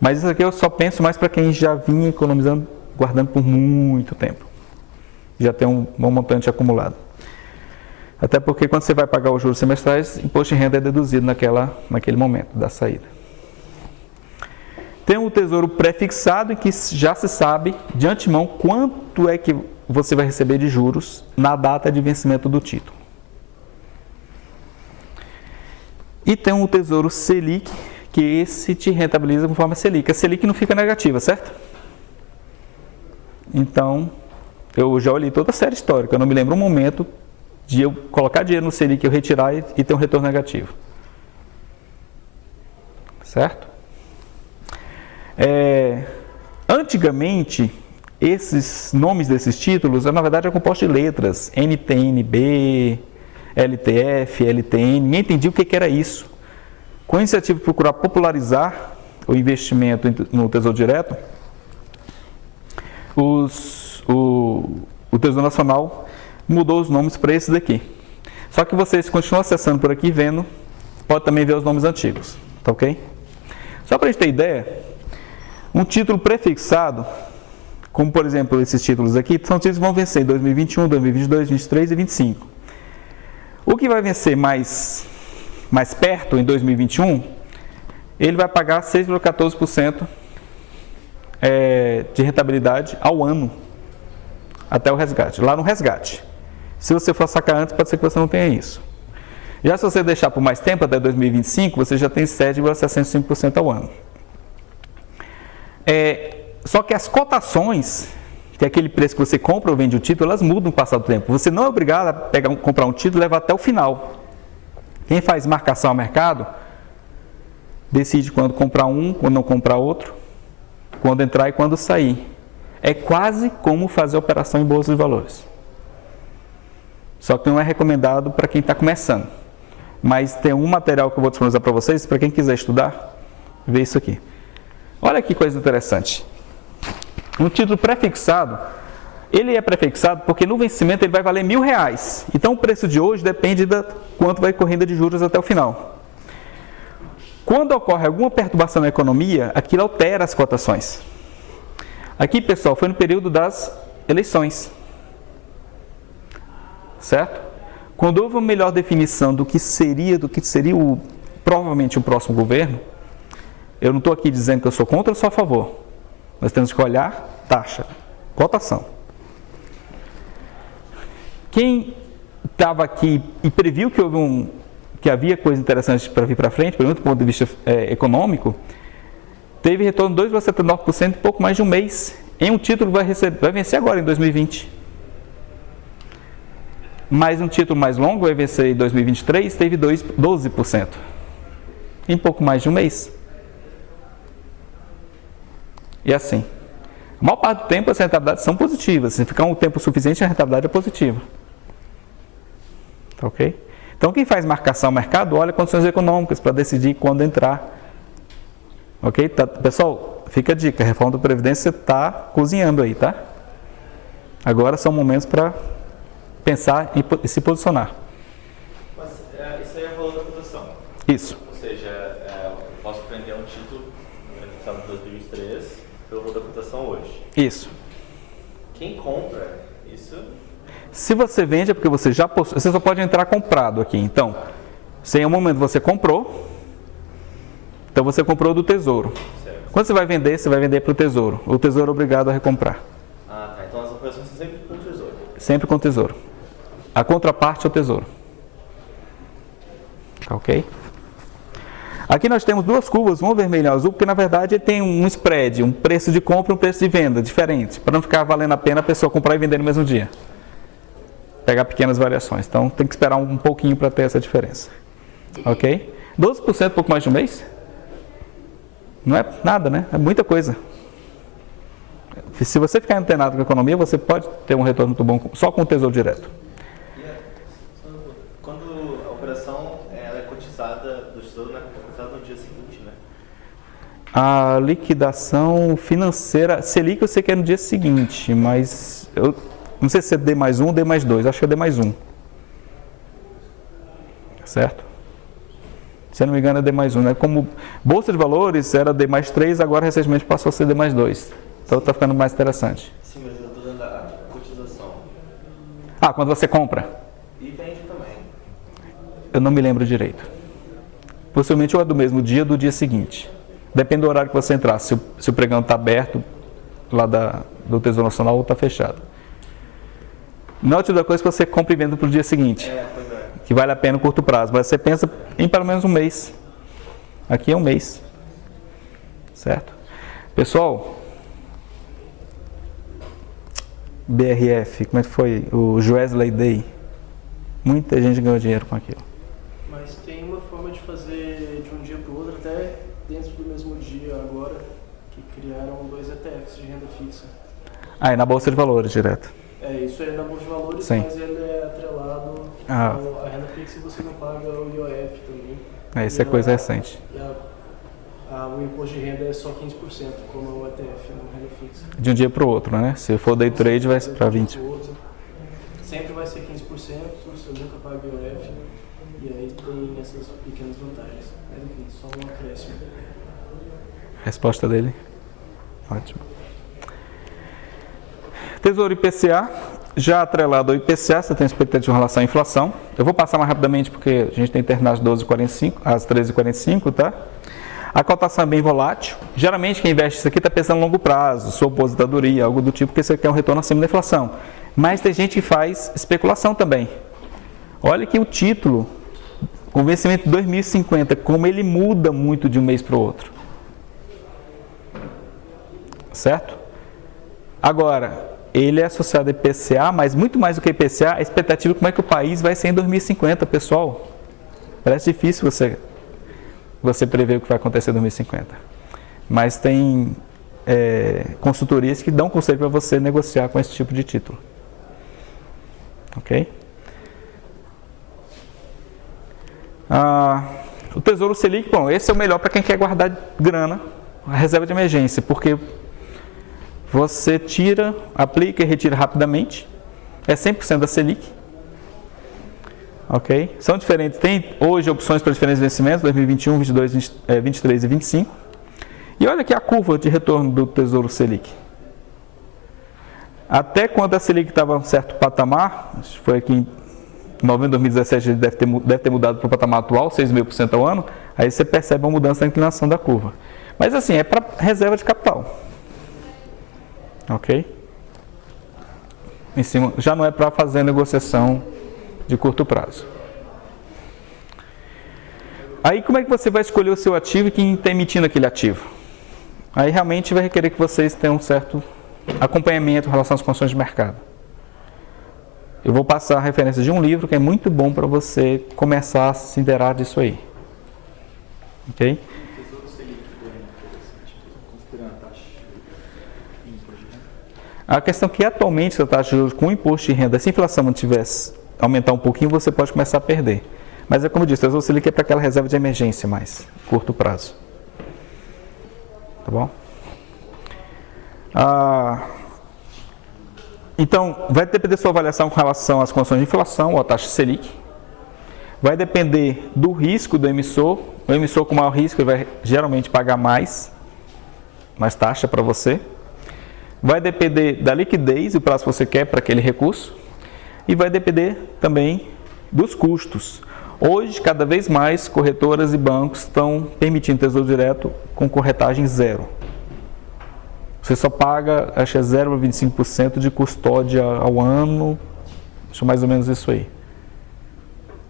Mas isso aqui eu só penso mais para quem já vinha economizando, guardando por muito tempo. Já tem um bom montante acumulado. Até porque quando você vai pagar os juros semestrais, imposto de renda é deduzido naquele momento da saída. Tem um tesouro pré-fixado em que já se sabe de antemão quanto é que você vai receber de juros na data de vencimento do título. E tem um tesouro Selic, que esse te rentabiliza com forma Selic. A Selic não fica negativa, certo? Então, eu já olhei toda a série histórica, eu não me lembro um momento de eu colocar dinheiro no Selic, eu retirar e ter um retorno negativo. Certo? Antigamente, esses nomes desses títulos, na verdade, eram compostos de letras. NTNB, LTF, LTN, ninguém entendia o que era isso. Com a iniciativa de procurar popularizar o investimento no Tesouro Direto, o Tesouro Nacional mudou os nomes para esses daqui. Só que vocês continuam acessando por aqui, vendo, pode também ver os nomes antigos, tá ok? Só para a gente ter ideia, um título prefixado, como por exemplo esses títulos aqui, são títulos que vão vencer em 2021, 2022, 2023 e 2025. O que vai vencer mais perto, em 2021, ele vai pagar 6,14% de rentabilidade ao ano, até o resgate, lá no resgate. Se você for sacar antes, pode ser que você não tenha isso. Já se você deixar por mais tempo, até 2025, você já tem 7,65% ao ano. Só que as cotações, que é aquele preço que você compra ou vende o título, elas mudam no passar do tempo. Você não é obrigado a comprar um título e levar até o final. Quem faz marcação ao mercado, decide quando comprar um, quando não comprar outro, quando entrar e quando sair. É quase como fazer operação em bolsa de valores. Só que não é recomendado para quem está começando. Mas tem um material que eu vou disponibilizar para vocês, para quem quiser estudar, ver isso aqui. Olha que coisa interessante. Um título prefixado, ele é prefixado porque no vencimento ele vai valer R$1.000. Então o preço de hoje depende de quanto vai correndo de juros até o final. Quando ocorre alguma perturbação na economia, aquilo altera as cotações. Aqui, pessoal, foi no período das eleições. Certo? Quando houve uma melhor definição do que seria provavelmente o próximo governo, eu não estou aqui dizendo que eu sou contra ou sou a favor. Nós temos que olhar taxa, cotação. Quem estava aqui e previu que havia coisa interessante para vir para frente, pelo menos do ponto de vista econômico, teve retorno de 2,79% em pouco mais de um mês. Em um título vai vencer agora em 2020. Mas um título mais longo, vai vencer em 2023, teve 12%. Em pouco mais de um mês. E assim, a maior parte do tempo as rentabilidades são positivas. Se ficar um tempo suficiente, a rentabilidade é positiva. Tá ok? Então, quem faz marcação ao mercado, olha condições econômicas para decidir quando entrar. Ok? Tá, pessoal, fica a dica, a reforma da Previdência está cozinhando aí, tá? Agora são momentos para pensar e se posicionar. Mas isso aí é o valor da cotação. Isso. Ou seja, eu posso vender um título prefixado em 2023 pelo valor da cotação hoje. Isso. Quem compra isso? Se você vende é porque você já possui, você só pode entrar comprado aqui. Então, se em um momento você comprou, então você comprou do Tesouro. Certo. Quando você vai vender para o Tesouro. O Tesouro é obrigado a recomprar. Ah, tá. Então as operações são sempre com o Tesouro. Sempre com o Tesouro. A contraparte é o Tesouro. Ok? Aqui nós temos duas curvas, uma vermelha e uma azul, porque na verdade ele tem um spread, um preço de compra e um preço de venda diferente, para não ficar valendo a pena a pessoa comprar e vender no mesmo dia. Pegar pequenas variações. Então tem que esperar um pouquinho para ter essa diferença. Ok? 12%, pouco mais de um mês? Não é nada, né? É muita coisa. Se você ficar antenado com a economia, você pode ter um retorno muito bom só com o Tesouro Direto. Quando a operação ela é cotizada do Tesouro, ela é cotizada no dia seguinte, né? A liquidação financeira, Selic eu sei que é no dia seguinte, mas eu não sei se é D+1 ou D+2, acho que é D+1. certo? Se eu não me engano é D mais 1, né? Como Bolsa de Valores era D mais 3, agora recentemente passou a ser D mais 2. Então está ficando mais interessante. Sim, mas eu estou dando a cotização. Ah, quando você compra? E vende também. Eu não me lembro direito. Possivelmente ou é do mesmo dia ou do dia seguinte. Depende do horário que você entrar. Se o pregão está aberto lá do Tesouro Nacional ou está fechado. Não é o tipo da coisa que você compra e vende para o dia seguinte. Pois é. Que vale a pena no curto prazo. Mas você pensa em pelo menos um mês. Aqui é um mês. Certo? Pessoal, BRF, como é que foi? O Wesley Day. Muita gente ganhou dinheiro com aquilo. Mas tem uma forma de fazer de um dia para o outro, até dentro do mesmo dia agora, que criaram 2 ETFs de renda fixa. Ah, e na Bolsa de Valores direto. Isso é na Bolsa de Valores, Sim. mas ele é atrelado à renda fixa e você não paga o IOF também. Isso é coisa recente. O imposto de renda é só 15%, como o ETF na renda fixa. De um dia para o outro, né? Se for day trade, vai para 20%. Sempre vai ser 15%, você nunca paga o IOF, e aí tem essas pequenas vantagens. Mas enfim, só um acréscimo. Resposta dele? Ótimo. Tesouro IPCA, já atrelado ao IPCA, você tem expectativa em relação à inflação. Eu vou passar mais rapidamente porque a gente tem que terminar às 12h45, às 13h45, tá? A cotação é bem volátil. Geralmente quem investe isso aqui está pensando em longo prazo, sua aposentadoria, algo do tipo, porque você quer um retorno acima da inflação. Mas tem gente que faz especulação também. Olha que o título, o vencimento 2050, como ele muda muito de um mês para o outro. Certo? Agora, ele é associado a IPCA, mas muito mais do que IPCA, a expectativa de como é que o país vai ser em 2050, pessoal. Parece difícil você prever o que vai acontecer em 2050. Mas tem consultorias que dão conselho para você negociar com esse tipo de título. Ok? O Tesouro Selic, bom, esse é o melhor para quem quer guardar grana, a reserva de emergência, porque você tira, aplica e retira rapidamente. É 100% da Selic. Ok? São diferentes. Tem hoje opções para diferentes vencimentos, 2021, 22, 23 e 25. E olha aqui a curva de retorno do Tesouro Selic. Até quando a Selic estava em um certo patamar, foi aqui em novembro de 2017, ele deve ter mudado para o patamar atual, 6,5% ao ano. Aí você percebe uma mudança na inclinação da curva. Mas assim, é para reserva de capital. Ok? Em cima, já não é para fazer negociação de curto prazo. Aí como é que você vai escolher o seu ativo e quem está emitindo aquele ativo? Aí realmente vai requerer que vocês tenham um certo acompanhamento em relação às condições de mercado. Eu vou passar a referência de um livro que é muito bom para você começar a se inteirar disso aí. Ok? A questão é que atualmente a taxa de juros com o imposto de renda, se a inflação não tivesse aumentar um pouquinho, você pode começar a perder. Mas é como eu disse, o Tesouro Selic é para aquela reserva de emergência mais, curto prazo. Tá bom? Então, vai depender da sua avaliação com relação às condições de inflação ou à taxa Selic. Vai depender do risco do emissor. O emissor com maior risco ele vai geralmente pagar mais taxa para você. Vai depender da liquidez e o prazo que você quer para aquele recurso. E vai depender também dos custos. Hoje, cada vez mais, corretoras e bancos estão permitindo Tesouro Direto com corretagem zero. Você só paga, acho que é 0,25% de custódia ao ano, acho mais ou menos isso aí.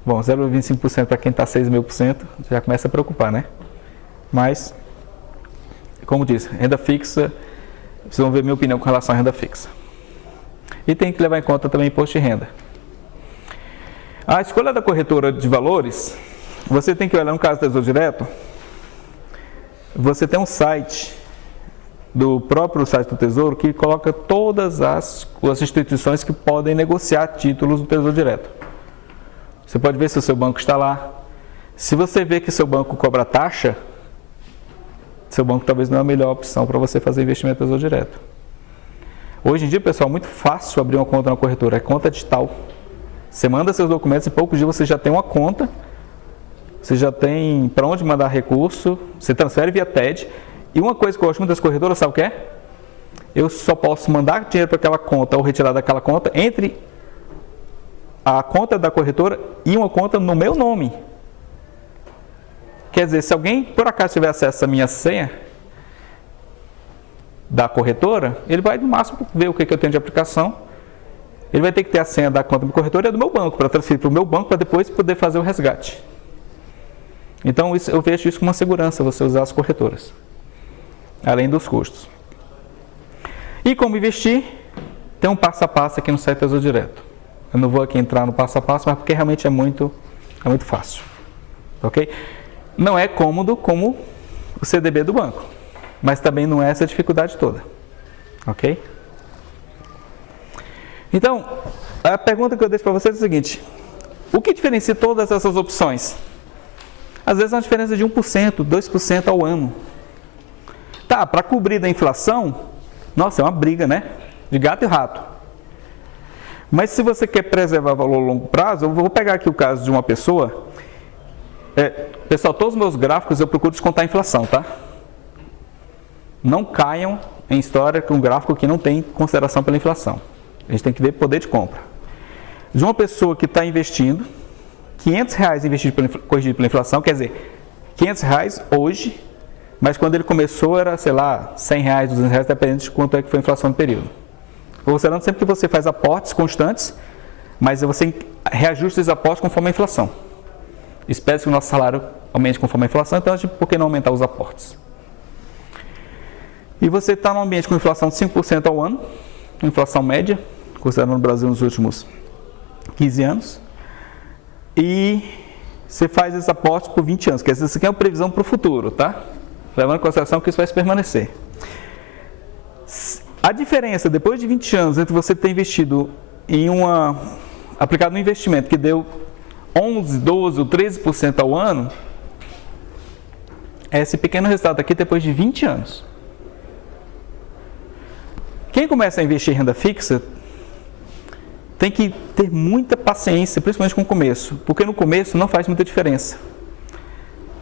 Bom, 0,25% para quem está 6.000%, já começa a preocupar, né? Mas, como disse, renda fixa, vocês vão ver minha opinião com relação à renda fixa. E tem que levar em conta também imposto de renda. A escolha da corretora de valores, você tem que olhar no caso do Tesouro Direto, você tem um site do próprio site do Tesouro que coloca todas as instituições que podem negociar títulos do Tesouro Direto. Você pode ver se o seu banco está lá. Se você vê que seu banco cobra taxa, seu banco talvez não é a melhor opção para você fazer investimento no Tesouro Direto. Hoje em dia, pessoal, é muito fácil abrir uma conta na corretora, é conta digital. Você manda seus documentos, em poucos dias você já tem uma conta você já tem para onde mandar recurso, você transfere via TED. E uma coisa que eu gosto muito das corretoras, sabe o que é? Eu só posso mandar dinheiro para aquela conta ou retirar daquela conta entre a conta da corretora e uma conta no meu nome. Quer dizer, se alguém por acaso tiver acesso à minha senha da corretora, ele vai no máximo ver o que eu tenho de aplicação. Ele vai ter que ter a senha da conta da corretora e do meu banco, para transferir para o meu banco para depois poder fazer o resgate. Então eu vejo isso como uma segurança, você usar as corretoras, além dos custos. E como investir, tem um passo a passo aqui no site Tesouro Direto. Eu não vou aqui entrar no passo a passo, mas porque realmente é muito fácil. Ok? Não é cômodo como o CDB do banco, mas também não é essa dificuldade toda. Ok? Então, a pergunta que eu deixo para vocês é a seguinte: o que diferencia todas essas opções? Às vezes é uma diferença de 1%, 2% ao ano. Tá, para cobrir da inflação, nossa, é uma briga, né? De gato e rato. Mas se você quer preservar valor a longo prazo, eu vou pegar aqui o caso de uma pessoa. Pessoal, todos os meus gráficos eu procuro descontar a inflação, tá? Não caiam em história com um gráfico que não tem consideração pela inflação. A gente tem que ver poder de compra. De uma pessoa que está investindo, R$500 investido corrigido pela inflação, quer dizer, R$500 hoje, mas quando ele começou era, sei lá, R$100, R$200, dependendo de quanto é que foi a inflação no período. Considerando sempre que você faz aportes constantes, mas você reajusta esses aportes conforme a inflação. Espera que o nosso salário aumente conforme a inflação, então por que não aumentar os aportes? E você está num ambiente com inflação de 5% ao ano, inflação média, considerando o Brasil nos últimos 15 anos, e você faz esses aportes por 20 anos, quer dizer, isso aqui é uma previsão para o futuro, tá? Levando em consideração que isso vai se permanecer. A diferença, depois de 20 anos, entre você ter investido em aplicado um investimento que deu 11, 12 ou 13% ao ano, é esse pequeno resultado aqui depois de 20 anos. Quem começa a investir em renda fixa tem que ter muita paciência, principalmente com o começo, porque no começo não faz muita diferença.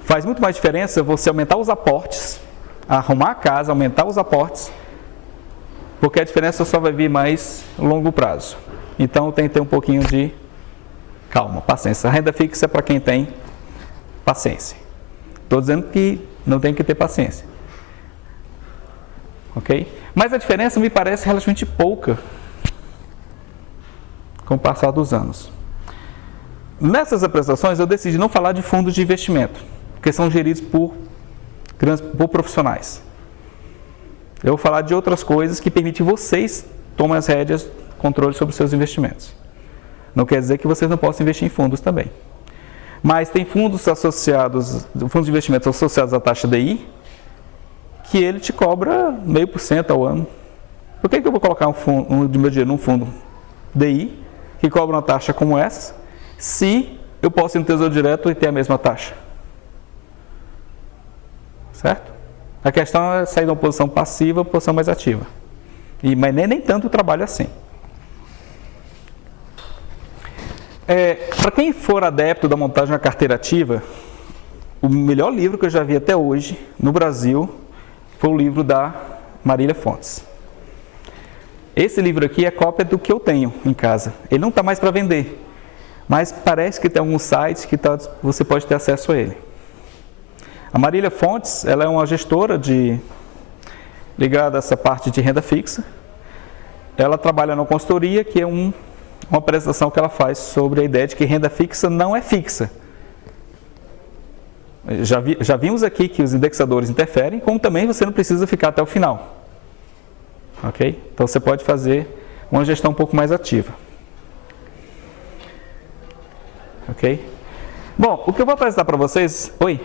Faz muito mais diferença você aumentar os aportes, arrumar a casa, aumentar os aportes, porque a diferença só vai vir mais a longo prazo. Então tem que ter um pouquinho de calma, paciência. A renda fixa é para quem tem paciência. Estou dizendo que não tem que ter paciência. Ok? Mas a diferença me parece relativamente pouca com o passar dos anos. Nessas apresentações eu decidi não falar de fundos de investimento, porque são geridos por profissionais. Eu vou falar de outras coisas que permitem vocês tomar as rédeas, controle sobre os seus investimentos. Não quer dizer que vocês não possam investir em fundos também. Mas tem fundos de investimentos associados à taxa DI, que ele te cobra 0,5% ao ano. Por que eu vou colocar de meu dinheiro num fundo DI, que cobra uma taxa como essa, se eu posso ir no Tesouro Direto e ter a mesma taxa? Certo? A questão é sair de uma posição passiva para uma posição mais ativa. Mas nem tanto trabalho assim. Para quem for adepto da montagem da carteira ativa, o melhor livro que eu já vi até hoje no Brasil foi o livro da Marília Fontes. Esse livro aqui é cópia do que eu tenho em casa. Ele não está mais para vender, mas parece que tem alguns sites que você pode ter acesso a ele. A Marília Fontes, ela é uma gestora ligada a essa parte de renda fixa. Ela trabalha na consultoria, que é uma apresentação que ela faz sobre a ideia de que renda fixa não é fixa. Já vimos aqui que os indexadores interferem, como também você não precisa ficar até o final. Ok? Então você pode fazer uma gestão um pouco mais ativa. Ok? Bom, o que eu vou apresentar para vocês... Oi?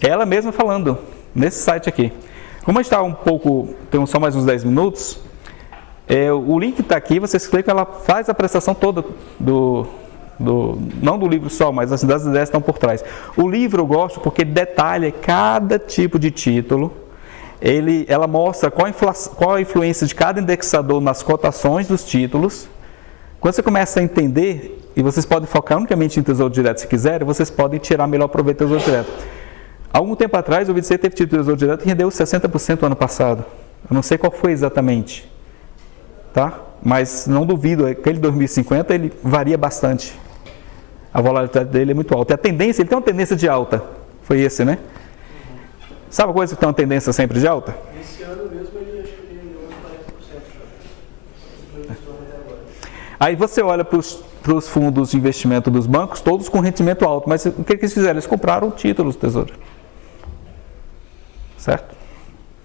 Ela mesma falando, nesse site aqui. Como a gente está tem só mais uns 10 minutos, o link está aqui, vocês clicam, ela faz a apresentação toda não do livro só, mas as ideias estão por trás. O livro eu gosto porque detalha cada tipo de título, ela mostra qual a influência de cada indexador nas cotações dos títulos. Quando você começa a entender, e vocês podem focar unicamente em Tesouro Direto se quiserem, vocês podem tirar melhor proveito do Tesouro Direto. Algum tempo atrás, eu ouvi dizer que teve título de Tesouro Direto e rendeu 60% no ano passado. Eu não sei qual foi exatamente, tá? Mas não duvido, aquele 2050 ele varia bastante. A volatilidade dele é muito alta. E a tendência, ele tem uma tendência de alta. Foi esse, né? Sabe uma coisa que tem uma tendência sempre de alta? Esse ano mesmo ele acho que ele rendeu uns 40% já. Não investiu até agora. Aí você olha para os fundos de investimento dos bancos, todos com rendimento alto. Mas o que eles fizeram? Eles compraram títulos do Tesouro. Certo?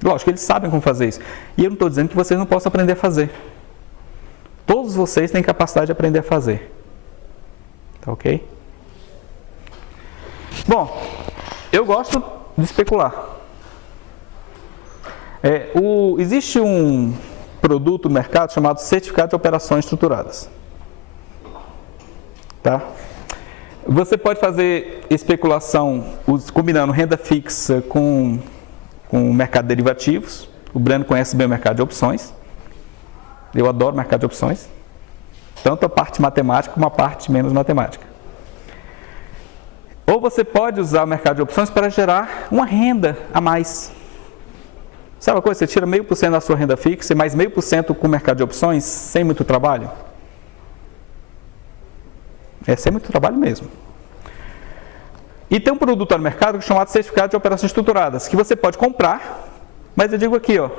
Lógico que eles sabem como fazer isso. E eu não estou dizendo que vocês não possam aprender a fazer. Todos vocês têm capacidade de aprender a fazer. Tá ok? Bom, eu gosto de especular. Existe um produto no mercado chamado certificado de operações estruturadas. Tá? Você pode fazer especulação combinando renda fixa com o mercado de derivativos. O Breno conhece bem o mercado de opções. Eu adoro o mercado de opções. Tanto a parte matemática como a parte menos matemática. Ou você pode usar o mercado de opções para gerar uma renda a mais. Sabe uma coisa? Você tira 0,5% da sua renda fixa e mais 0,5% com o mercado de opções sem muito trabalho? É sem muito trabalho mesmo. E tem um produto no mercado chamado certificado de operações estruturadas, que você pode comprar, mas eu digo aqui, ó,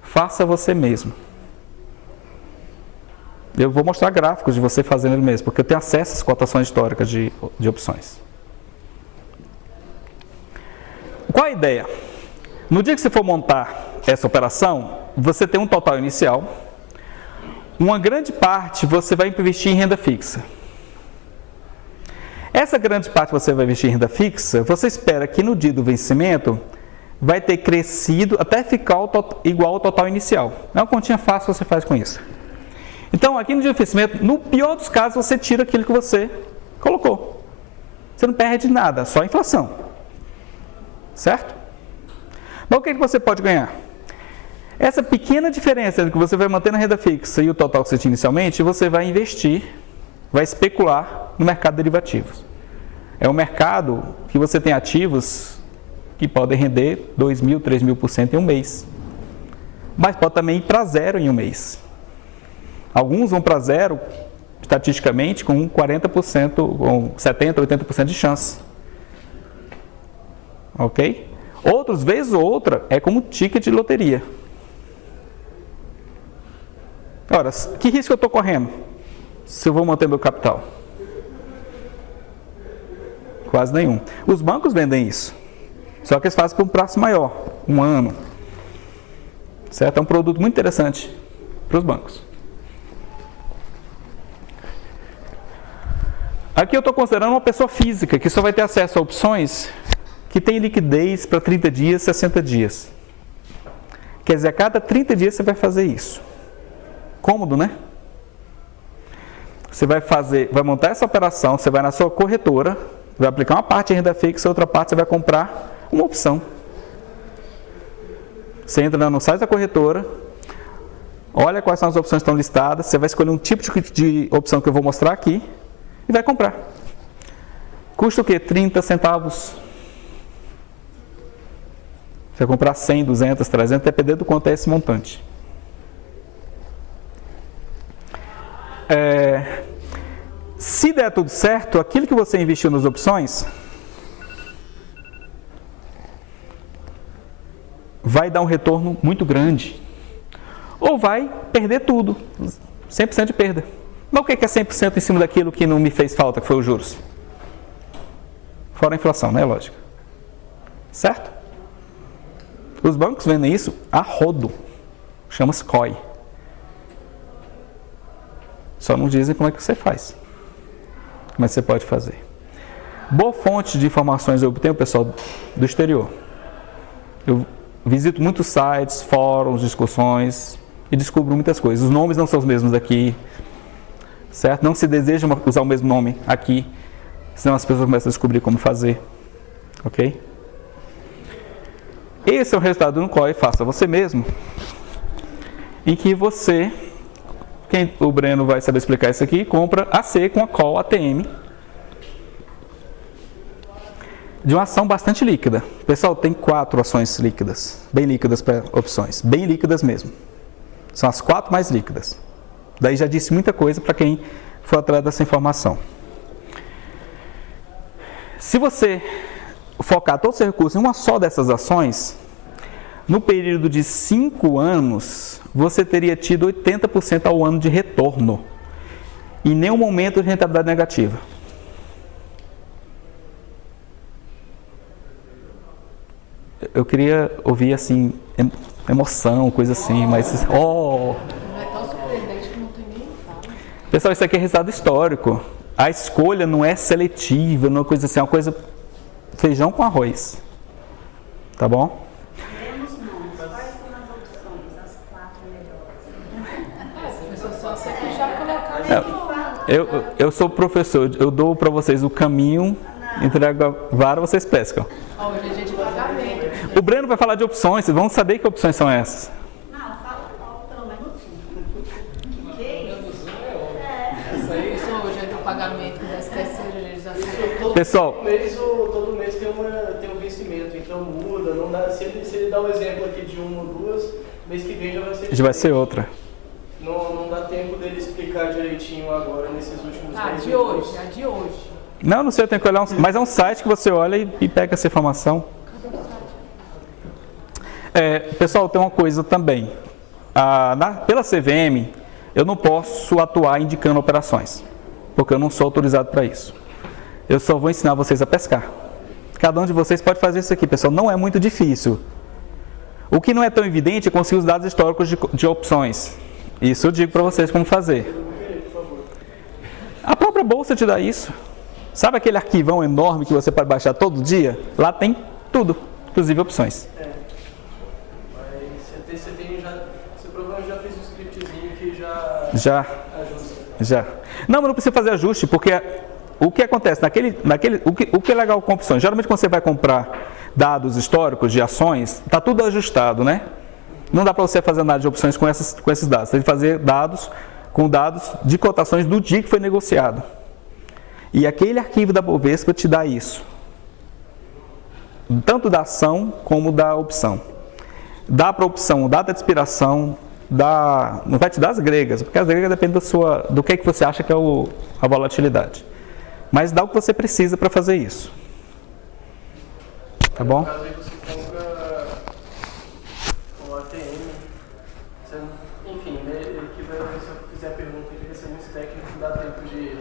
faça você mesmo. Eu vou mostrar gráficos de você fazendo ele mesmo, porque eu tenho acesso às cotações históricas de opções. Qual a ideia? No dia que você for montar essa operação, você tem um total inicial. Uma grande parte você vai investir em renda fixa. Essa grande parte que você vai investir em renda fixa, você espera que no dia do vencimento vai ter crescido até ficar igual ao total inicial. É uma continha fácil, você faz com isso. Então, aqui no dia do vencimento, no pior dos casos, você tira aquilo que você colocou. Você não perde nada, só a inflação. Certo? Mas o que você pode ganhar? Essa pequena diferença entre o que você vai manter na renda fixa e o total que você tinha inicialmente, você vai investir, vai especular no mercado de derivativos. É um mercado que você tem ativos que podem render 2.000, 3.000% em um mês. Mas pode também ir para zero em um mês. Alguns vão para zero, estatisticamente, com 40%, com 70%, 80% de chance. Ok? Outros, vez ou outra, é como ticket de loteria. Ora, que risco eu estou correndo se eu vou manter meu capital? Quase nenhum. Os bancos vendem isso. Só que eles fazem por um prazo maior, um ano. Certo? É um produto muito interessante para os bancos. Aqui eu estou considerando uma pessoa física que só vai ter acesso a opções que tem liquidez para 30 dias, 60 dias. Quer dizer, a cada 30 dias você vai fazer isso. Cômodo, né? Você vai montar essa operação, você vai na sua corretora, vai aplicar uma parte em renda fixa, outra parte você vai comprar uma opção. Você entra no site da corretora, olha quais são as opções que estão listadas, você vai escolher um tipo de opção que eu vou mostrar aqui e vai comprar. Custa o quê? 30 centavos. Você vai comprar 100, 200, 300, dependendo do quanto é esse montante. Se der tudo certo, aquilo que você investiu nas opções vai dar um retorno muito grande. Ou vai perder tudo, 100% de perda. Mas o que é 100% em cima daquilo que não me fez falta, que foi os juros? Fora a inflação, né? Lógico. Certo? Os bancos vendem isso a rodo. Chama-se COI. Só não dizem como é que você faz. Mas você pode fazer. Boa fonte de informações eu obtenho, pessoal, do exterior. Eu visito muitos sites, fóruns, discussões e descubro muitas coisas. Os nomes não são os mesmos aqui, certo? Não se deseja usar o mesmo nome aqui, senão as pessoas começam a descobrir como fazer. Ok? Esse é o resultado do COI, faça você mesmo, em que você o Breno vai saber explicar isso aqui, compra AC com a call ATM de uma ação bastante líquida. Pessoal, tem 4 ações líquidas, bem líquidas para opções, bem líquidas mesmo. São as 4 mais líquidas. Daí já disse muita coisa para quem for atrás dessa informação. Se você focar todos os seus recursos em uma só dessas ações, no período de 5 anos, você teria tido 80% ao ano de retorno. Em nenhum momento de rentabilidade negativa. Eu queria ouvir assim, emoção, coisa assim, mas... Oh! Não é tão surpreendente que não tem nem fala. Pessoal, isso aqui é resultado histórico. A escolha não é seletiva, não é coisa assim, é uma coisa feijão com arroz. Tá bom? Temos nomes. Quais são as opções, as 4 melhores? Se fosse só você que já colocar Eu sou professor, eu dou para vocês o caminho, entrego a vara, vocês pescam. hoje é dia de pagamento. O Breno vai falar de opções, vocês vão saber que opções são essas. Não, fala qual pelo menos um. Que isso? Isso hoje é do pagamento dessa terceira legislação. Pessoal, Todo mês tem um vencimento, então muda, não dá, se ele dá um exemplo aqui de 1 ou 2, mês que vem já vai ser já vai ser diferente. outra. Não dá tempo dele explicar direitinho agora nesses últimos Ah, meses. de hoje, a de hoje. Não sei, eu tenho que olhar, mas é um site que você olha e pega essa informação. Pessoal, tem uma coisa também. Pela CVM, eu não posso atuar indicando operações, porque eu não sou autorizado para isso. Eu só vou ensinar vocês a pescar. Cada um de vocês pode fazer isso aqui, pessoal, não é muito difícil. O que não é tão evidente é conseguir os dados históricos de opções. Isso eu digo para vocês como fazer. A própria bolsa te dá isso. Sabe aquele arquivão enorme que você pode baixar todo dia? Lá tem tudo, inclusive opções. Mas você provavelmente já fez um scriptzinho que Já. ajusta. Não, mas não precisa fazer ajuste, porque o que acontece? O que é legal com opções? Geralmente quando você vai comprar dados históricos de ações, está tudo ajustado, né? Não dá para você fazer nada de opções com esses dados. Você tem que fazer dados com dados de cotações do dia que foi negociado. E aquele arquivo da Bovespa te dá isso. Tanto da ação como da opção. Dá para a opção data de expiração, não vai te dar as gregas, porque as gregas dependem do que você acha que é a volatilidade. Mas dá o que você precisa para fazer isso. Tá bom? No caso aí você compra o ATM. Enfim, né, se eu fizer a pergunta aqui, vai ser muito técnico, não dá tempo de...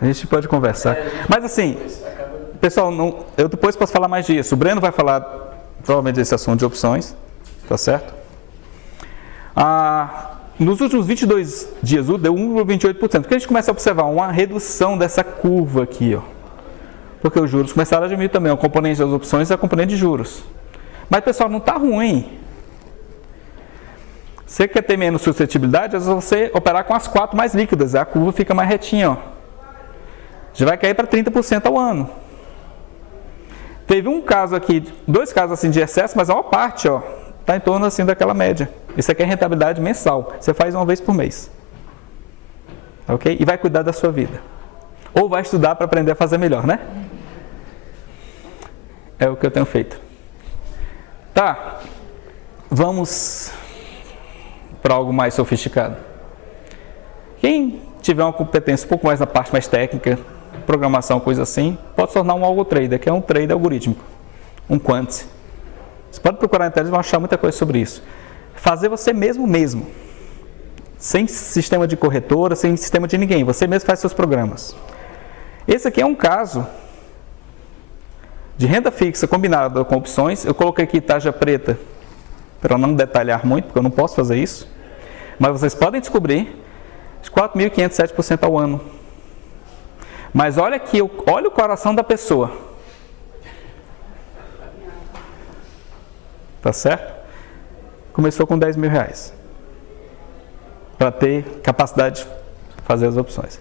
A gente pode conversar. Mas assim, pessoal, eu depois posso falar mais disso. O Breno vai falar provavelmente desse assunto de opções, tá certo? Nos últimos 22 dias, deu 1,28%. Porque a gente começa a observar uma redução dessa curva aqui, ó. Porque os juros começaram a diminuir também. O componente das opções é a componente de juros. Mas, pessoal, não está ruim. Você quer ter menos suscetibilidade, é você operar com as 4 mais líquidas. A curva fica mais retinha, ó. Já vai cair para 30% ao ano. Teve um caso aqui, 2 casos assim de excesso, mas a maior parte, ó, está em torno assim daquela média. Isso aqui é rentabilidade mensal. Você faz uma vez por mês. Ok? E vai cuidar da sua vida. Ou vai estudar para aprender a fazer melhor, né? É o que eu tenho feito. Tá. Vamos para algo mais sofisticado. Quem tiver uma competência um pouco mais na parte mais técnica, programação, coisa assim, pode se tornar um algo trader, que é um trader algorítmico, um quant. Você pode procurar na internet e vão achar muita coisa sobre isso. Fazer você mesmo. Sem sistema de corretora, sem sistema de ninguém. Você mesmo faz seus programas. Esse aqui é um caso de renda fixa combinada com opções. Eu coloquei aqui tarja preta para não detalhar muito, porque eu não posso fazer isso. Mas vocês podem descobrir de 4.507% ao ano. Mas olha aqui, olha o coração da pessoa. Tá certo? Começou com 10 mil reais. Para ter capacidade de fazer as opções.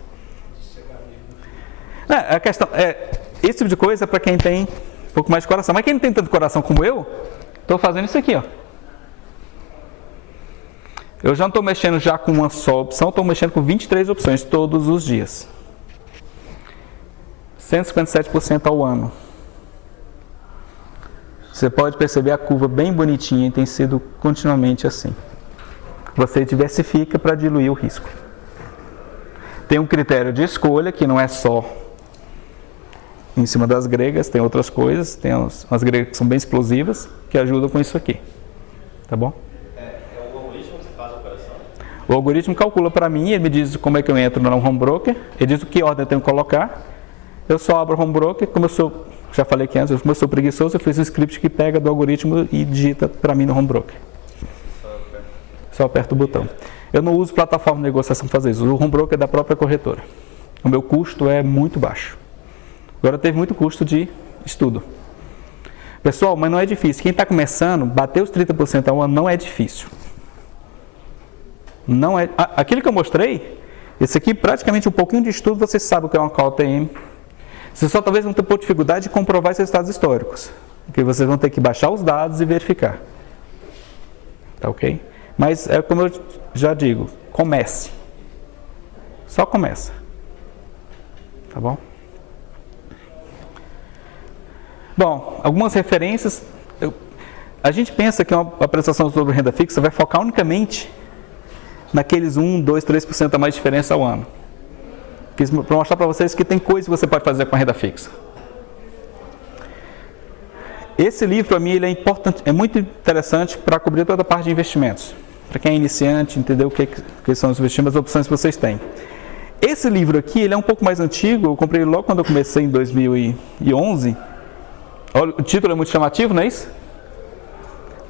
A questão esse tipo de coisa é para quem tem um pouco mais de coração. Mas quem não tem tanto coração como eu, estou fazendo isso aqui, ó. Eu já não estou mexendo já com uma só opção, estou mexendo com 23 opções todos os dias. 157% ao ano. Você pode perceber a curva bem bonitinha e tem sido continuamente assim. Você diversifica para diluir o risco. Tem um critério de escolha que não é só em cima das gregas, tem outras coisas, tem umas gregas que são bem explosivas que ajudam com isso aqui. Tá bom? É o algoritmo que faz a operação? O algoritmo calcula para mim, ele me diz como é que eu entro no home broker, ele diz o que ordem eu tenho que colocar. Eu só abro o home broker, como eu sou, já falei aqui antes, como eu sou preguiçoso, eu fiz um script que pega do algoritmo e digita para mim no home broker. Só aperto o botão. Eu não uso plataforma de negociação para fazer isso, o home broker é da própria corretora. O meu custo é muito baixo. Agora teve muito custo de estudo. Pessoal, mas não é difícil. Quem está começando, bater os 30% ao ano não é difícil. Não é. Aquilo que eu mostrei, esse aqui praticamente um pouquinho de estudo, vocês sabem o que é uma call TM. Vocês só talvez vão ter um pouco de dificuldade de comprovar esses resultados históricos. Porque vocês vão ter que baixar os dados e verificar. Tá ok? Mas é como eu já digo, comece. Só começa. Tá bom? Bom, algumas referências. A gente pensa que uma apresentação sobre renda fixa vai focar unicamente naqueles 1, 2, 3% a mais diferença ao ano. Para mostrar para vocês que tem coisa que você pode fazer com a renda fixa. Esse livro, para mim, ele é importante, é muito interessante para cobrir toda a parte de investimentos. Para quem é iniciante, entender o que são os investimentos, as opções que vocês têm. Esse livro aqui, ele é um pouco mais antigo, eu comprei logo quando eu comecei em 2011. Olha, o título é muito chamativo, não é isso?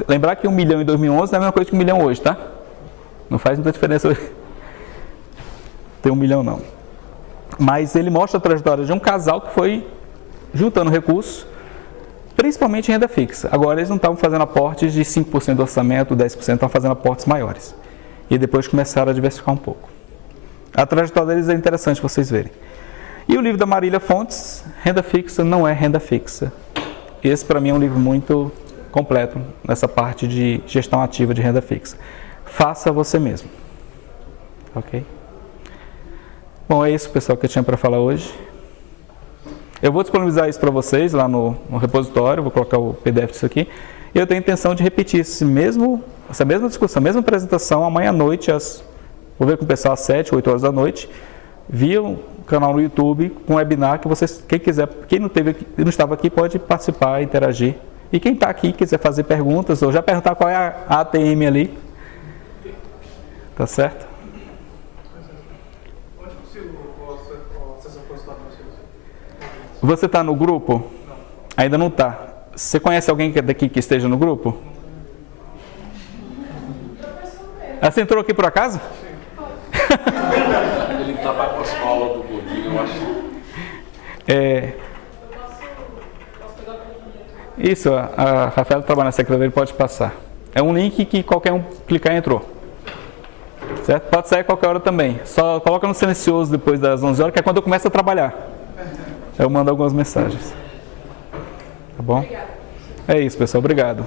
Lembrar que 1 milhão em 2011 não é a mesma coisa que 1 milhão hoje, tá? Não faz muita diferença hoje. Ter 1 milhão não. Mas ele mostra a trajetória de um casal que foi juntando recursos, principalmente em renda fixa. Agora eles não estavam fazendo aportes de 5% do orçamento, 10%, estavam fazendo aportes maiores. E depois começaram a diversificar um pouco. A trajetória deles é interessante vocês verem. E o livro da Marília Fontes, Renda Fixa não é renda fixa. Esse para mim é um livro muito completo nessa parte de gestão ativa de renda fixa. Faça você mesmo. Ok? Bom, é isso, pessoal, que eu tinha para falar hoje. Eu vou disponibilizar isso para vocês lá no repositório, vou colocar o PDF disso aqui. E eu tenho a intenção de repetir essa mesma discussão, a mesma apresentação amanhã à noite, vou ver com o pessoal às 7, 8 horas da noite, via o canal no YouTube, com um webinar que vocês, quem quiser, quem não estava aqui pode participar, interagir. E quem está aqui quiser fazer perguntas, ou já perguntar qual é a ATM ali. Tá certo? Onde consigo acessar o consultório para vocês? Você está no grupo? Não. Ainda não está. Você conhece alguém daqui que esteja no grupo? Você entrou aqui por acaso? Ele estava com a escola do Godinho, eu acho. Isso, a Rafaela trabalha na secretaria, ele pode passar. É um link que qualquer um clicar e entrou. Certo? Pode sair a qualquer hora também. Só coloca no silencioso depois das 11 horas, que é quando eu começo a trabalhar. Eu mando algumas mensagens. Tá bom? É isso, pessoal. Obrigado.